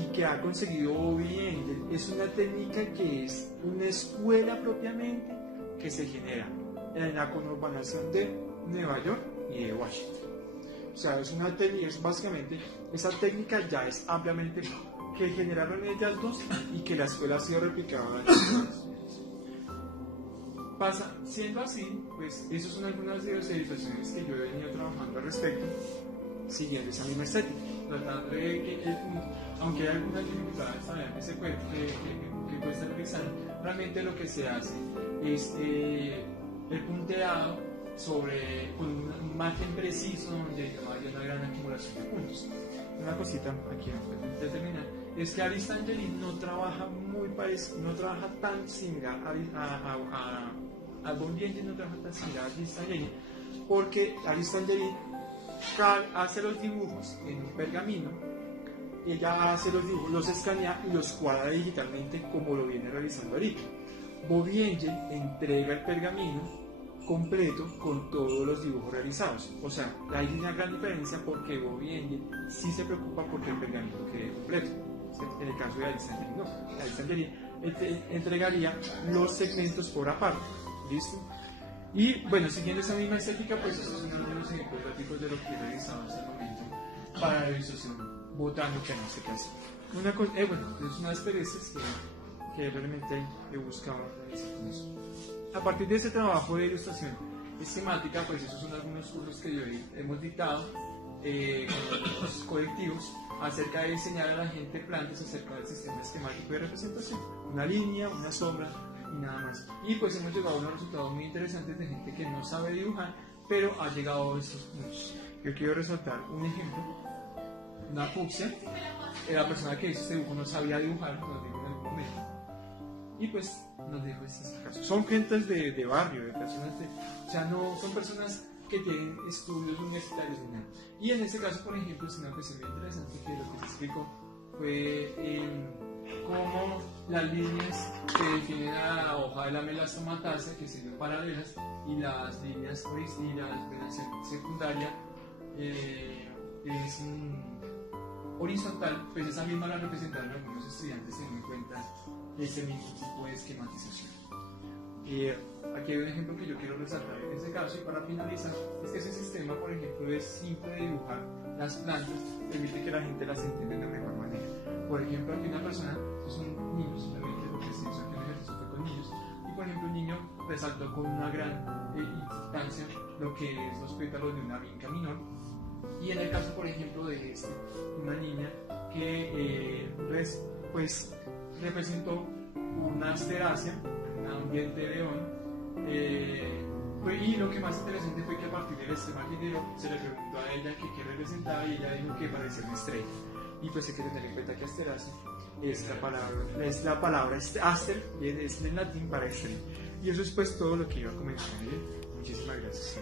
y que ha conseguido Bobby Ender es una técnica que es una escuela propiamente que se genera en la conurbanación de Nueva York y de Washington. O sea, es una técnica, es básicamente, esa técnica ya es ampliamente que generaron ellas dos y que la escuela ha sido replicada en Estados Unidos. Siendo así, pues esas son algunas de las ilustraciones que yo he venido trabajando al respecto, siguiendo esa misma estética, tratando de que, aunque hay algunas dificultades también que cuesta realizar, realmente lo que se hace es el punteado con un margen preciso donde no haya una gran acumulación de puntos. Una cosita aquí antes de terminar es que Alice Tangerine no trabaja no trabaja tan similar a Bobby Ender, no trabaja tan similar a Alice Tangerine, porque Alice Tangerine hace los dibujos en un pergamino, ella hace los dibujos, los escanea y los cuadra digitalmente como lo viene realizando ahorita. Bobby Ender entrega el pergamino completo con todos los dibujos realizados. O sea, hay una gran diferencia porque Bobby Ender sí se preocupa porque el pergamino quede completo. En el caso de Alice Tangerine no. Alice Tangerine entregaría los segmentos por aparte. ¿Listo? Y bueno, siguiendo esa misma estética, pues estos son algunos ejemplos gráficos de lo que he realizado hasta el momento para la ilustración botánica en este caso. Es una experiencia que realmente he buscado realizar con eso. A partir de ese trabajo de ilustración esquemática, pues esos son algunos cursos que hemos dictado con los colectivos acerca de diseñar a la gente plantas acerca del sistema esquemático de representación, una línea, una sombra y nada más. Y pues hemos llegado a unos resultados muy interesantes de gente que no sabe dibujar, pero ha llegado a esos puntos. Yo quiero resaltar un ejemplo, una fucsia, la persona que hizo este dibujo no sabía dibujar, lo digo en algún momento, y pues nos dijo este caso. Son gentes de barrio, de personas o sea, no son personas que tienen estudios universitarios ni nada. Y en este caso, por ejemplo, es una cuestión muy interesante que lo que se explicó fue cómo las líneas que definen a la hoja de la melastomatácea, que siguen paralelas, y las líneas y la venación secundaria es horizontal, pues esa misma la representaron algunos estudiantes teniendo en cuenta ese mismo tipo de esquematización. Aquí hay un ejemplo que yo quiero resaltar en este caso, y para finalizar, es que ese sistema, por ejemplo, es simple de dibujar las plantas, permite que la gente las entienda de mejor manera. Por ejemplo, aquí una persona, son niños, simplemente lo que se hizo aquí en el ejercicio fue con niños, y por ejemplo un niño resaltó con una gran importancia lo que es los pétalos de una vinca minor, y en el caso, por ejemplo, de una niña que pues representó una asterácea, un diente de león, y lo que más interesante fue que a partir del estrema dinero se le preguntó a ella qué representaba, y ella dijo que parecía una estrella. Y pues hay que tener en cuenta que asterácea es la palabra aster, es en latín para estrella. Y eso es pues todo lo que iba a comentar. Muchísimas gracias.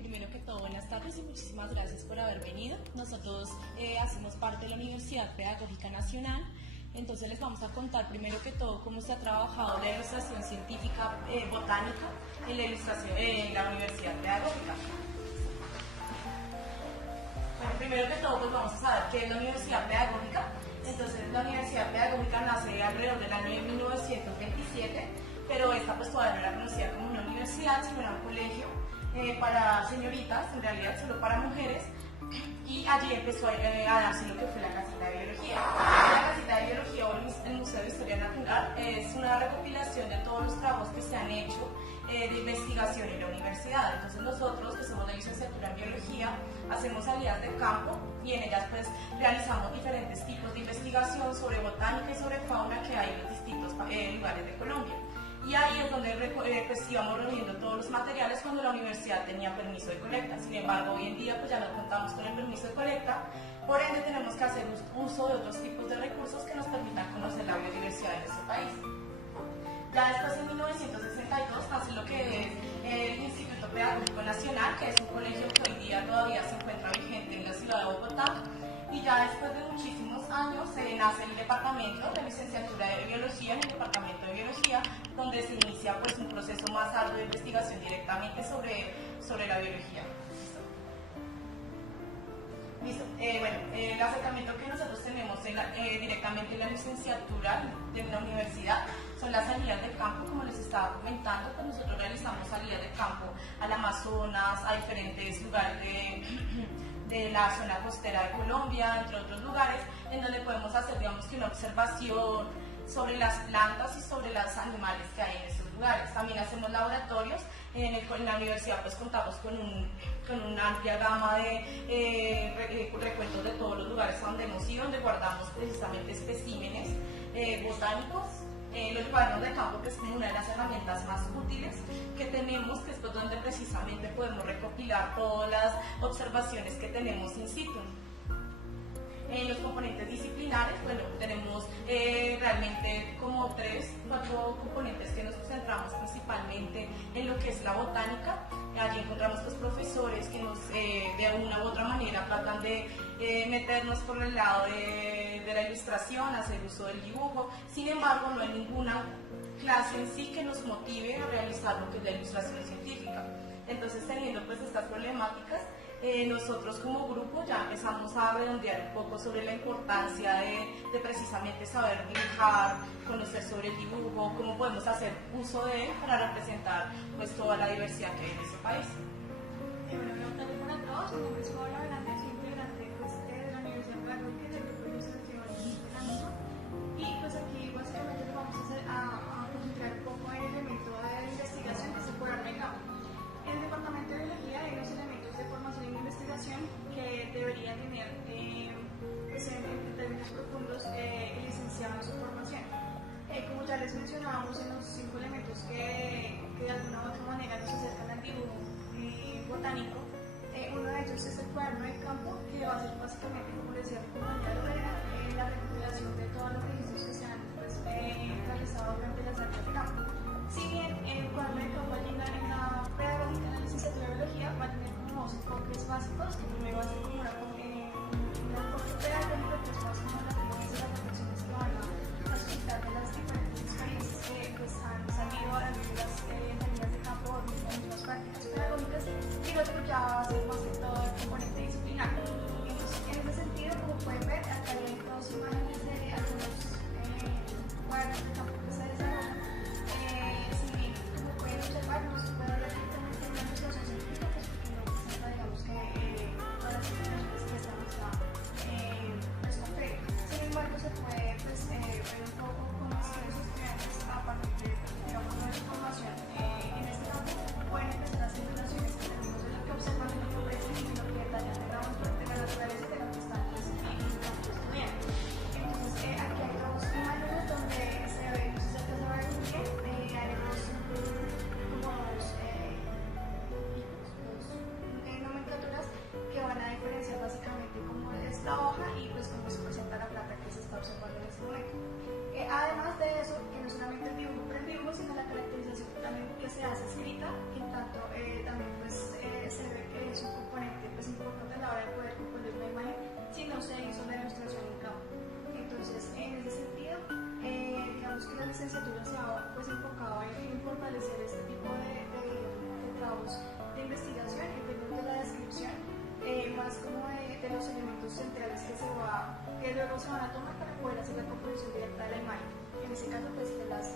Primero que todo, buenas tardes y muchísimas gracias por haber venido. Nosotros hacemos parte de la Universidad Pedagógica Nacional. Entonces les vamos a contar primero que todo cómo se ha trabajado la ilustración científica botánica en la Universidad Pedagógica. Bueno, primero que todo pues vamos a saber qué es la Universidad Pedagógica. Entonces la Universidad Pedagógica nace alrededor del año 1927, pero esta pues todavía no era conocida como una universidad, sino era un colegio para señoritas, en realidad solo para mujeres. Y allí empezó a darse lo que fue la casita de biología. La casita de biología o el Museo de Historia Natural es una recopilación de todos los trabajos que se han hecho de investigación en la universidad. Entonces nosotros, que somos de licenciatura en biología, hacemos salidas de campo y en ellas pues realizamos diferentes tipos de investigación sobre botánica y sobre fauna que hay en los distintos lugares de Colombia. Y ahí es donde pues, íbamos reuniendo todos los materiales cuando la universidad tenía permiso de colecta. Sin embargo, hoy en día pues, ya no contamos con el permiso de colecta, por ende tenemos que hacer uso de otros tipos de recursos que nos permitan conocer la biodiversidad de nuestro país. Ya después, en 1962, nace lo que es el Instituto Pedagógico Nacional, que es un colegio que hoy día todavía se encuentra vigente en la ciudad de Bogotá. Y ya después de muchísimos años nace el departamento de licenciatura de biología, en el departamento de biología, donde se inicia pues, un proceso más arduo de investigación directamente sobre la biología. ¿Listo? Bueno, el acercamiento que nosotros tenemos directamente en la licenciatura de una universidad son las salidas de campo, como les estaba comentando, pues nosotros realizamos salidas de campo al Amazonas, a diferentes lugares de la zona costera de Colombia, entre otros lugares, en donde podemos hacer, digamos, que una observación sobre las plantas y sobre los animales que hay en estos lugares. También hacemos laboratorios. En la universidad pues contamos con una amplia gama de recuentos de todos los lugares donde hemos ido, donde guardamos precisamente especímenes botánicos. Los cuadernos de campo, que es como una de las herramientas más útiles que tenemos, que es pues donde precisamente podemos recopilar todas las observaciones que tenemos in situ. En los componentes disciplinares, bueno, tenemos realmente como 4 componentes que nos concentramos principalmente en lo que es la botánica. Allí encontramos los profesores que nos de alguna u otra manera tratan de meternos por el lado de la ilustración, hacer uso del dibujo. Sin embargo, no hay ninguna clase en sí que nos motive a realizar lo que es la ilustración científica. Entonces, teniendo pues estas problemáticas, nosotros como grupo ya empezamos a redondear un poco sobre la importancia de precisamente saber dibujar, conocer sobre el dibujo, cómo podemos hacer uso de él para representar pues toda la diversidad que hay en este país. Bueno, buenas tardes para todos. Mi nombre es Paola Velázquez, soy integrante pues, de la Universidad Pedagógica del Grupo de Ilustración Botánica. Y pues aquí básicamente lo vamos a concentrar un poco en el elemento de investigación que se puede dar en campo. En el departamento de biología hay unos elementos de formación y investigación que debería tener pues en términos profundos el licenciado en su formación. Como ya les mencionábamos en los 5 elementos que de alguna u otra manera nos acercan al dibujo botánico, Uno de ellos es el cuaderno de campo, que va a ser básicamente, como decía mi compañera Lorena, la recopilación de todos los registros que se han pues, realizado durante las áreas de campo. Si bien el cuaderno de campo allí en la pedagógica, en la licenciatura de biología, va a tener como dos enfoques básicos, que primero va a ser como un enfoque pedagógico, que es más como las reflexiones que van a suscitar de las diferentes experiencias que pues, han salido a las salidas de campo o las prácticas pedagógicas, y el otro ya va a ser más que todo el componente disciplinar. Entonces, en ese sentido, como pueden ver, acá hay dos imágenes de algunos cuadernos de campo que se desarrollan. Si bien, como pueden observar, no se puede hablar directamente de una investigación científica, pues porque no presenta, digamos que todas las informaciones que estamos pues, concretas. Sin embargo, se puede pues, ver un poco cómo es que los estudiantes, a partir de, digamos, nueva información en este campo, pueden empezar a hacer relaciones en términos de lo que observan, de lo que aprenden y de lo que detallan de la naturaleza de lo que están pues, en el campo estudiando. Entonces, aquí hay dos imágenes donde se ve, no sé si se alcanza a ver muy bien, hay dos nomenclaturas que van a diferenciar básicamente cómo es la hoja y pues cómo se presenta la planta que se está observando en este momento. Además de eso, que no solamente el dibujo por el dibujo, sino la caracterización también que se hace escrita, que en tanto también pues, se ve que es un componente pues, importante a la hora de poder componer una imagen si no se hizo la ilustración en campo. Entonces, en ese sentido, digamos que la licenciatura se ha pues, enfocado en fortalecer este tipo de trabajos de investigación en términos de la descripción, más como de los elementos centrales que luego se van a tomar para poder hacer la composición directa de la imagen, en este caso pues de las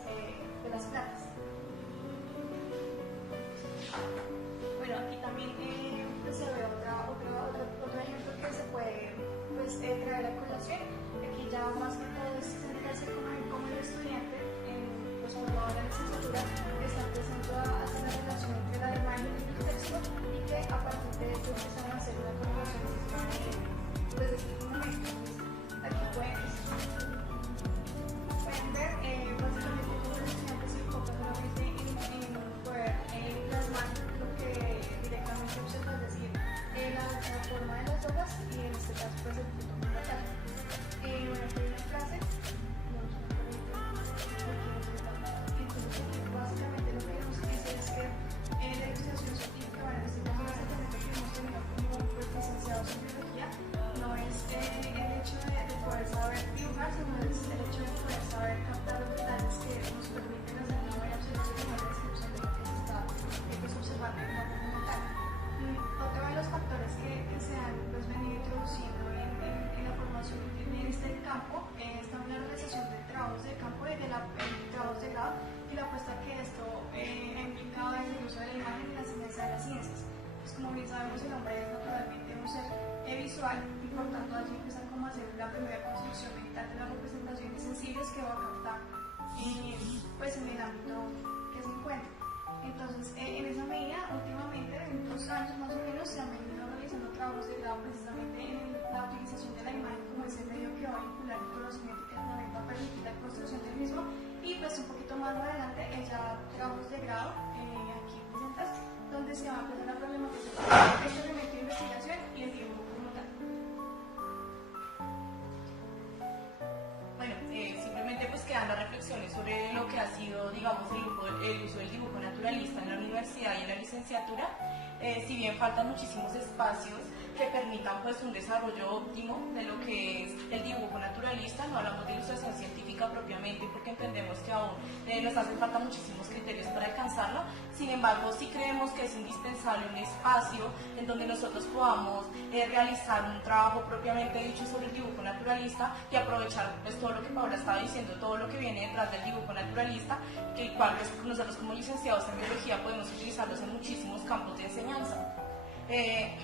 plantas. Bueno, aquí también pues, se ve otro ejemplo que se puede pues, traer a colación. Aquí ya más que todo es centrarse como el estudiante, pues por la hora de licenciatura, está empezando a hacer la relación entre la imagen y el texto, y que a partir de esto empiezan a hacer una correlación pues, de este momento. Aquí pueden ver básicamente cómo el estudiante se enfoca solamente en poder plasmar lo que directamente observa, es decir, la forma de las hojas y en este caso pues el punto fundamental. Bueno, aquí hay una frase. Entonces, básicamente lo que nos dice es que la investigación científica, bueno, en este caso el acercamiento que hemos tenido como pues, licenciados en biología, no es el hecho de poder saber dibujar, sino es el hecho de poder saber captar los detalles que nos permiten hacer una buena observación y una descripción de lo que se está observando en una fundamental. Otro de los factores que se han pues, venido introduciendo en la formación en este campo es también la realización de trabajos de campo y de trabajos de grado y la apuesta que esto ha implicado en el uso de la imagen y la enseñanza de las ciencias. Pues como bien sabemos, el hombre es naturalmente un ser visual y por tanto allí empiezan como a hacer la primera construcción mental de las representaciones sensibles que va a captar pues, en el ámbito que se encuentra. Entonces, en esa medida, últimamente, en 2 años más o menos, se han venido realizando trabajos de grado precisamente en la utilización de la imagen como ese medio que va a vincular el conocimiento que también va a permitir la construcción del mismo. Y pues un poquito más adelante, ya trabajos de grado, aquí presentes, donde se va a empezar a problematizar este elemento de investigación y el dibujo como tal. Bueno, simplemente pues quedan las reflexiones sobre lo que ha sido, digamos, el uso del dibujo naturalista en la universidad y en la licenciatura. Si bien faltan muchísimos espacios que permitan pues un desarrollo óptimo de lo que es el dibujo naturalista, no hablamos de ilustración científica propiamente porque entendemos que aún nos hacen falta muchísimos criterios para alcanzarlo. Sin embargo, sí creemos que es indispensable un espacio en donde nosotros podamos realizar un trabajo propiamente dicho sobre el dibujo naturalista y aprovechar pues todo lo que Paola estaba diciendo, todo lo que viene detrás del dibujo naturalista, que el cual pues, nosotros como licenciados en biología podemos utilizarlos en muchísimos campos de enseñanza.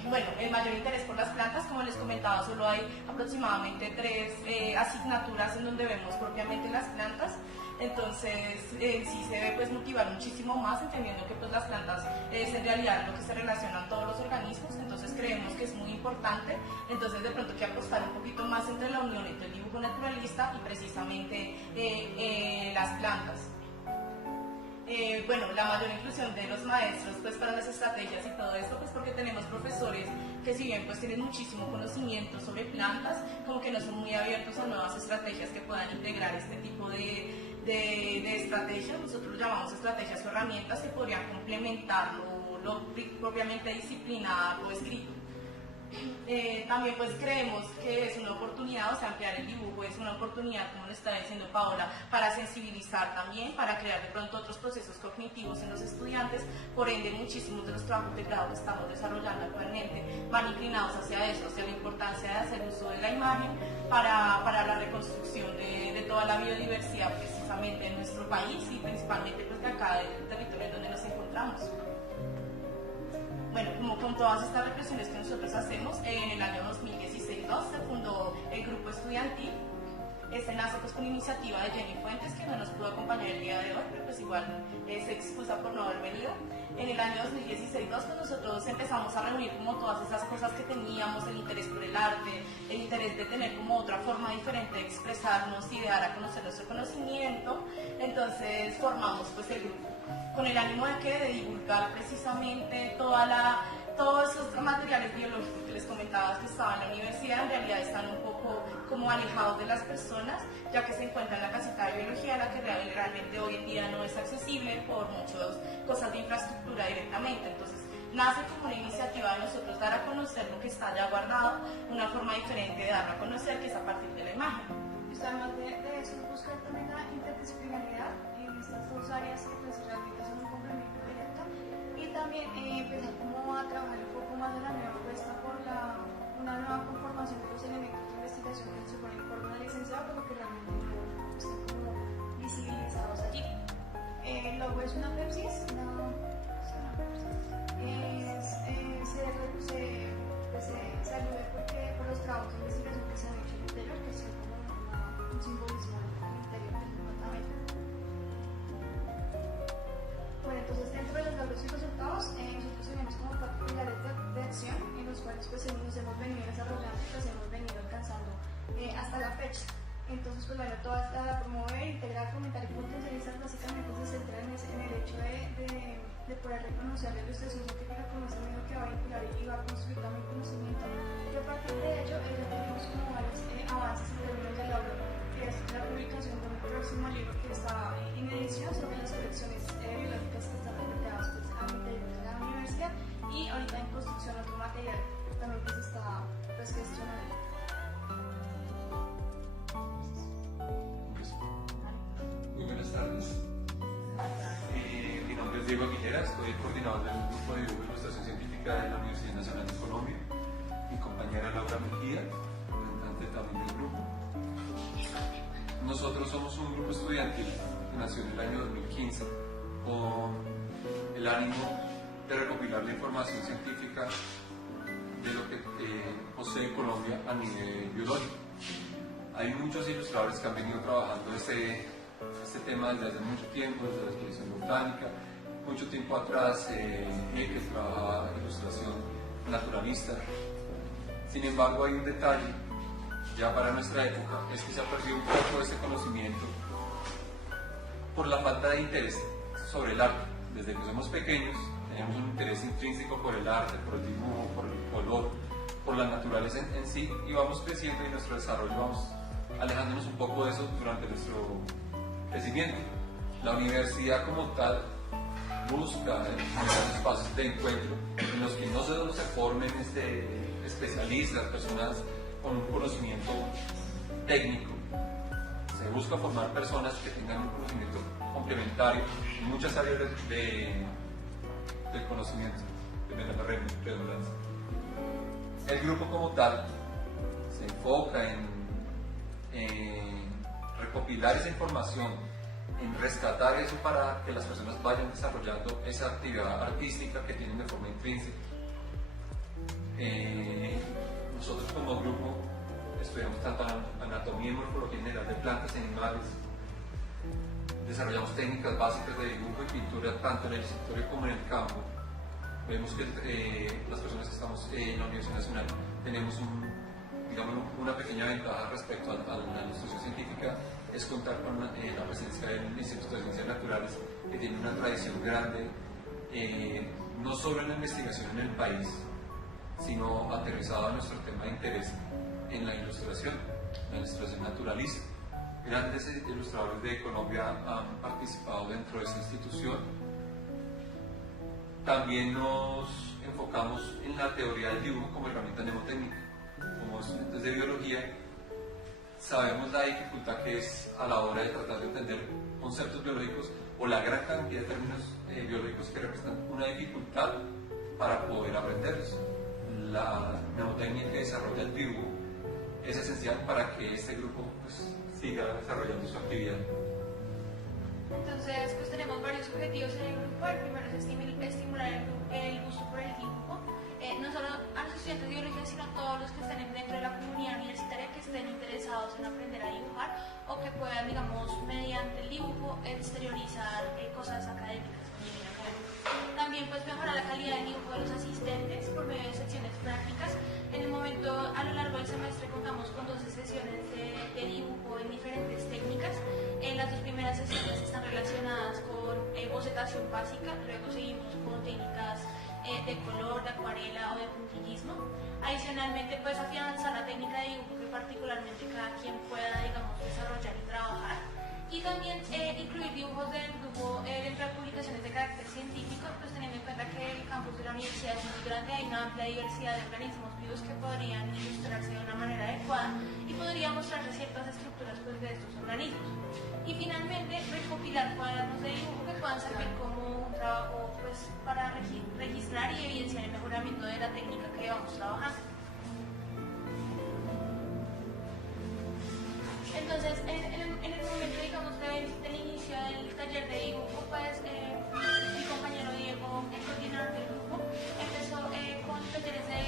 Bueno, el mayor interés por las plantas, como les comentaba, solo hay aproximadamente 3 asignaturas en donde vemos propiamente las plantas. Entonces, sí se debe pues, motivar muchísimo más, entendiendo que pues, las plantas es en realidad lo que se relacionan todos los organismos. Entonces, creemos que es muy importante. Entonces, de pronto, que apostar un poquito más entre la unión entre el dibujo naturalista y precisamente las plantas. bueno, la mayor inclusión de los maestros pues para las estrategias y todo esto, pues porque tenemos profesores que si bien pues tienen muchísimo conocimiento sobre plantas, como que no son muy abiertos a nuevas estrategias que puedan integrar este tipo de estrategias. Nosotros lo llamamos estrategias o herramientas que podrían complementar lo propiamente disciplinado o escrito. También pues creemos que es una oportunidad, o sea, ampliar el dibujo es una oportunidad, como lo está diciendo Paola, para sensibilizar también, para crear de pronto otros procesos cognitivos en los estudiantes. Por ende, muchísimos de los trabajos de grado que estamos desarrollando actualmente van inclinados hacia eso, hacia la importancia de hacer uso de la imagen para la reconstrucción de toda la biodiversidad precisamente en nuestro país y principalmente pues de acá del territorio en donde nos encontramos. Bueno, como con todas estas reflexiones que nosotros hacemos, en el año 2016 se fundó el grupo estudiantil. Este nace pues con iniciativa de Jenny Fuentes, que no nos pudo acompañar el día de hoy, pero pues igual se excusa por no haber venido. En el año 2016 pues nosotros empezamos a reunir como todas esas cosas que teníamos, el interés por el arte, el interés de tener como otra forma diferente de expresarnos y de dar a conocer nuestro conocimiento. Entonces formamos pues el grupo con el ánimo de divulgar precisamente todos esos materiales biológicos que les comentaba que estaban en la universidad. En realidad están un poco como alejados de las personas, ya que se encuentran en la casita de biología, la que realmente hoy en día no es accesible por muchas cosas de infraestructura directamente. Entonces nace como una iniciativa de nosotros dar a conocer lo que está ya guardado, una forma diferente de darlo a conocer, que es a partir de la imagen. Pues además de eso, buscar también la interdisciplinaridad en estas dos áreas que pues realmente son un complemento directo, y también empezar como a trabajar un poco más de la nueva apuesta por una nueva conformación de los elementos de investigación que se suponen por una licenciada, pero que realmente no están como visibilizados allí. El logo es una Pepsi, se alude porque por los trabajos de investigación que se han hecho en el interior, que es como un simbolismo en el interior del departamento. Bueno, entonces dentro de los logros y resultados, nosotros tenemos como 4 pilares de acción en los cuales pues nos hemos venido desarrollando y pues hemos venido alcanzando hasta la fecha. Entonces pues bueno, toda esta promover, integrar, fomentar y potencializar básicamente se centra en el hecho de poder reconocer la ilustración científica como ese medio que va a vincular y va a construir también conocimiento. Y a partir de ello ya tenemos como varios avances en términos del logro, que es la publicación de un próximo libro que está en edición sobre las colecciones biológicas que están replicadas pues, al interior de la universidad, y ahorita en construcción otro material también que se está pues, gestionando. Muy buenas tardes. Mi nombre es Diego Aguilera, soy el coordinador del grupo de dibujo e ilustración científica de la Universidad Nacional de Colombia. Mi compañera Laura Mejía, representante también del grupo. Nosotros somos un grupo estudiantil que nació en el año 2015 con el ánimo de recopilar la información científica de lo que posee Colombia a nivel biológico. Hay muchos ilustradores que han venido trabajando este tema desde hace mucho tiempo, desde la exposición botánica. Mucho tiempo atrás, que trabajaba ilustración naturalista. Sin embargo, hay un detalle, ya para nuestra época, es que se ha perdido un poco ese conocimiento por la falta de interés sobre el arte. Desde que somos pequeños, tenemos un interés intrínseco por el arte, por el dibujo, por el color, por la naturaleza en sí, y vamos creciendo y nuestro desarrollo vamos alejándonos un poco de eso durante nuestro crecimiento. La universidad como tal busca generar espacios de encuentro en los que no solo se formen especialistas, personas con un conocimiento técnico. Se busca formar personas que tengan un conocimiento complementario en muchas áreas del conocimiento, de la redundancia. El grupo como tal se enfoca en recopilar esa información, en rescatar eso para que las personas vayan desarrollando esa actividad artística que tienen de forma intrínseca. Nosotros como grupo estudiamos tanto anatomía y morfología general de plantas y animales, desarrollamos técnicas básicas de dibujo y pintura tanto en el escritorio como en el campo. Vemos que las personas que estamos en la Universidad Nacional tenemos un digamos, una pequeña ventaja respecto a la ilustración científica es contar con la presencia del Instituto de Ciencias Naturales, que tiene una tradición grande, no solo en la investigación en el país, sino aterrizado a nuestro tema de interés en la ilustración naturalista. Grandes ilustradores de Colombia han participado dentro de esta institución. También nos enfocamos en la teoría del dibujo como herramienta mnemotécnica. Como estudiantes de biología, sabemos la dificultad que es a la hora de tratar de entender conceptos biológicos o la gran cantidad de términos biológicos que representan una dificultad para poder aprenderlos. La mnemotecnia que desarrolla el dibujo es esencial para que este grupo pues, siga desarrollando su actividad. Entonces, pues tenemos varios objetivos en el grupo. El primero es estimular el gusto por el dibujo, no solo a los estudiantes de biología, sino a todos los que estén dentro de la comunidad universitaria que estén interesados en aprender a dibujar o que puedan, digamos, mediante el dibujo exteriorizar cosas académicas. También pues mejorar la calidad del dibujo de los asistentes por medio de secciones prácticas. En el momento, a lo largo del semestre, contamos con 12 sesiones de dibujo en diferentes técnicas. Las dos primeras sesiones están relacionadas con bocetación básica, luego seguimos con técnicas de color, de acuarela o de puntillismo. Adicionalmente, pues afianzar la técnica de dibujo que particularmente cada quien pueda, digamos, desarrollar y trabajar. Y también incluir dibujos del grupo dentro de publicaciones de carácter científico, pues teniendo en cuenta que el campus de la universidad es muy grande, hay una amplia diversidad de organismos vivos que podrían ilustrarse de una manera adecuada y podría mostrarse ciertas estructuras pues, de estos organismos. Y finalmente, recopilar cuadernos de dibujo que puedan servir como un trabajo pues, para registrar y evidenciar el mejoramiento de la técnica que vamos trabajando. Entonces, en el momento, digamos, del inicio del taller de dibujo, pues mi compañero Diego, el coordinador del grupo, empezó con talleres de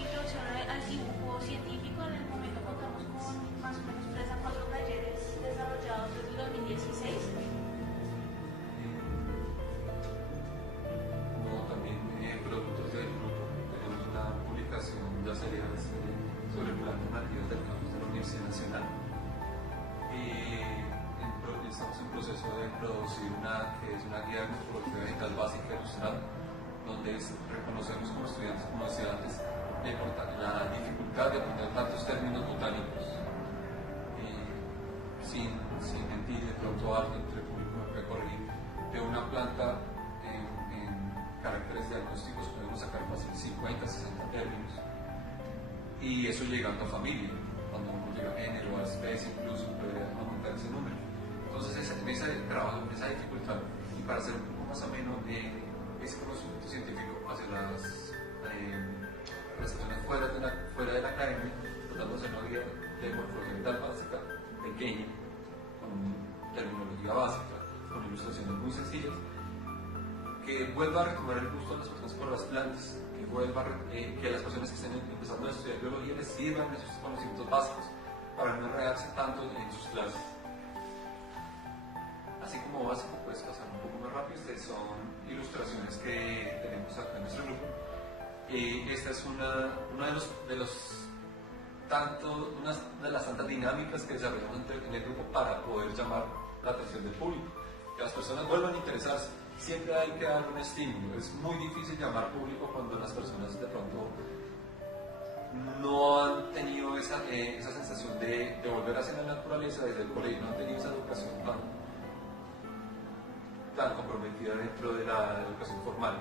introducción al dibujo científico. En el momento contamos con más o menos 3 a 4 talleres desarrollados desde el 2016. Como también productos del grupo, tenemos una publicación ya sería sobre alternativas del campus de la Universidad Nacional. Estamos en proceso de producir una guía de morfología vegetal básica ilustrada, donde reconocemos como estudiantes, como decía antes, la dificultad de aprender tantos términos botánicos. Sin mentir, de pronto alguien entre el público me puede corregir, de una planta en caracteres diagnósticos podemos sacar fácil 50, 60 términos, y eso llegando a familia. Cuando uno llega a género, a especie, incluso puede aumentar ese número. Entonces, en ese trabajo, en esa dificultad, y para hacer un poco más ameno ese conocimiento científico hacia las personas fuera de la academia, tratando de hacer una guía de morfología vital básica pequeña, con terminología básica, con ilustraciones muy sencillas, que vuelva a retomar el gusto de las personas por las plantas, que las personas que estén empezando a estudiar biología les sirvan esos conocimientos básicos para no enredarse tanto en sus clases. Así como básico, puedes pasar un poco más rápido. Estas son ilustraciones que tenemos acá en nuestro grupo. Esta es una de las tantas dinámicas que desarrollamos en el grupo para poder llamar la atención del público, que las personas vuelvan a interesarse. Siempre hay que dar un estímulo. Es muy difícil llamar público cuando las personas de pronto no han tenido esa sensación de volver hacia la naturaleza desde el colegio, no han tenido esa educación tan comprometida dentro de la educación formal.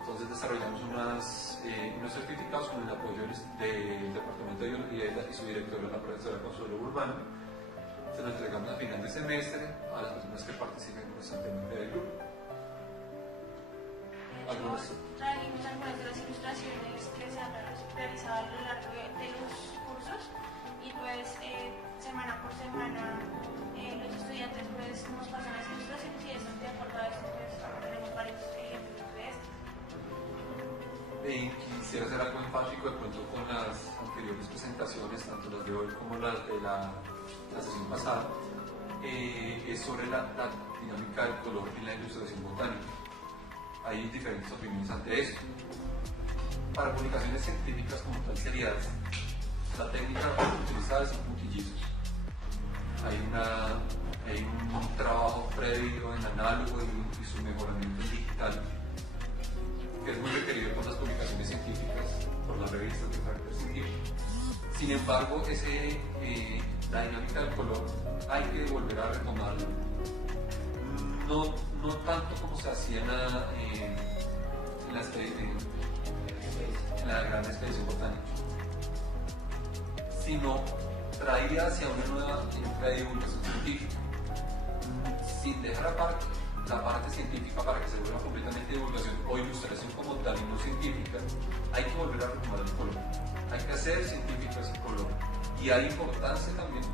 Entonces desarrollamos unos certificados con el apoyo del Departamento de Biología y su directora, la profesora Consuelo Urbano. Se los entregamos a final de semestre a las personas que participen constantemente del grupo. Trajimos algunas de las ilustraciones que se han realizado a lo largo de los cursos y pues semana por semana los estudiantes pues nos pasan las ilustraciones y están de acuerdo a esto, pues tenemos varios ejemplos de esto. Quisiera hacer algo enfático de pronto con las anteriores presentaciones, tanto las de hoy como las de la sesión pasada, es sobre la dinámica del color en la ilustración botánica. Hay diferentes opiniones ante esto. Para publicaciones científicas como tal seriadas, La técnica utilizada es puntillizos. Hay un trabajo previo en análogo y su mejoramiento en digital, que es muy requerido por las publicaciones científicas, por las revistas de carácter científico. Sin embargo, la dinámica del color hay que volver a retomarlo. No tanto como se hacía en la gran expedición botánica, sino traída hacia una nueva divulgación científica, sin dejar aparte la parte científica para que se vuelva completamente divulgación o ilustración como tal y no científica. Hay que volver a retomar el color, hay que hacer científico ese color, y hay importancia también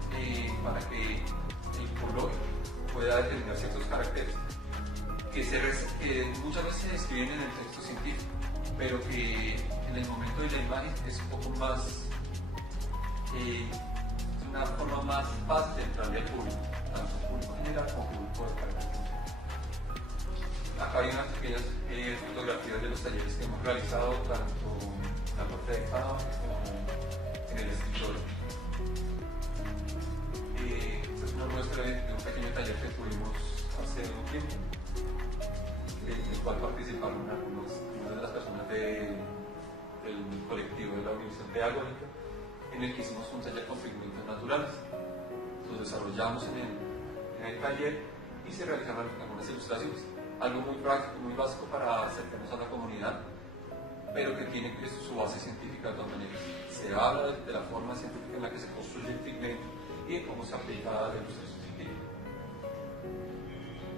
para que el color pueda determinar ciertos caracteres que muchas veces se describen en el texto científico, pero que en el momento de la imagen es un poco más, es una forma más fácil de entrarle al público, tanto público general como público de carácter científico. Acá hay unas pequeñas fotografías de los talleres que hemos realizado, tanto en la parte de FAO como en el escritorio. Esta es una muestra de un pequeño taller que tuvimos hace un tiempo, en el cual participaron algunas de las personas del colectivo de la Universidad Pedagógica, en el que hicimos un taller con pigmentos naturales. Los desarrollamos en el taller y se realizaron algunas ilustraciones, algo muy práctico, muy básico para acercarnos a la comunidad, pero que tiene su base científica de todas maneras. Se habla de la forma científica en la que se construye el pigmento y de cómo se aplica a la ilustración científica.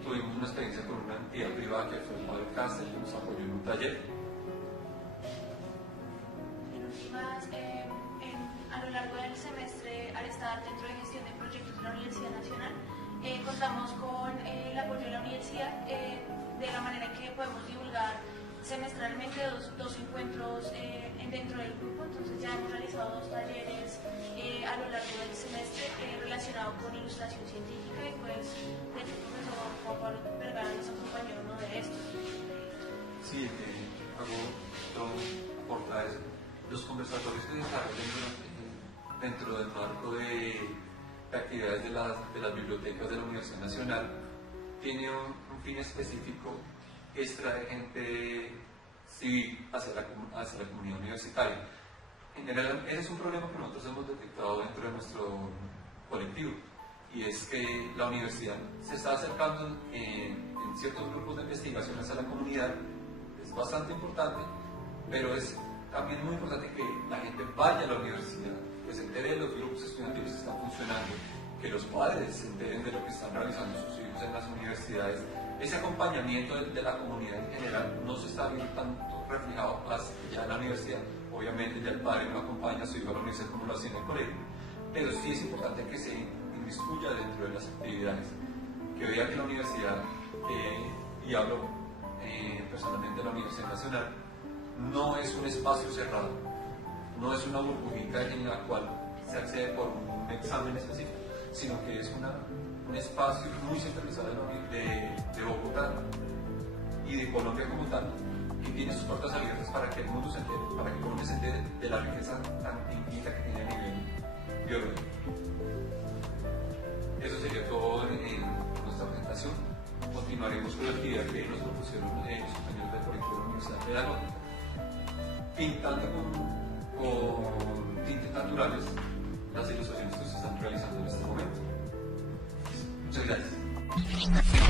Tuvimos una experiencia con una entidad privada que fue el Padre Castell, que nos apoyó en un taller. A lo largo del semestre, al estar dentro de gestión de proyectos de la Universidad Nacional, contamos con el apoyo de la universidad de la manera que podemos divulgar semestralmente dos encuentros dentro del grupo. Entonces ya hemos realizado 2 talleres a lo largo del semestre relacionados con ilustración científica, y pues el profesor Juan Pablo Vergara nos acompañó en uno de estos. Sí, hago aportar eso. Los conversatorios que se desarrollan dentro del marco de actividades de las bibliotecas de la Universidad Nacional tienen un fin específico, que es traer gente civil hacia la comunidad universitaria. En general, ese es un problema que nosotros hemos detectado dentro de nuestro colectivo, y es que la universidad se está acercando en ciertos grupos de investigación hacia la comunidad. Es bastante importante, pero es también muy importante que la gente vaya a la universidad, que se entere de los grupos estudiantiles que están funcionando, que los padres se enteren de lo que están realizando sus hijos en las universidades. Ese acompañamiento de la comunidad en general no se está viendo tanto reflejado ya en la universidad. Obviamente ya el padre no acompaña a su hijo a la universidad como lo hacía en el colegio, pero sí es importante que se inmiscuya dentro de las actividades, que vea que la universidad, y hablo personalmente de la Universidad Nacional, no es un espacio cerrado, no es una burbujita en la cual se accede por un examen específico, sino que es un espacio muy centralizado de Bogotá y de Colombia como tal, que tiene sus puertas abiertas para que el mundo se entere, para que Colombia se entere de la riqueza tan infinita que tiene a nivel biológico. Eso sería todo en nuestra presentación. Continuaremos con la actividad que nos propusieron los compañeros del colectivo de la Universidad Pedagógica, pintando con tintes naturales las ilustraciones que se están realizando en este momento. Muchas gracias.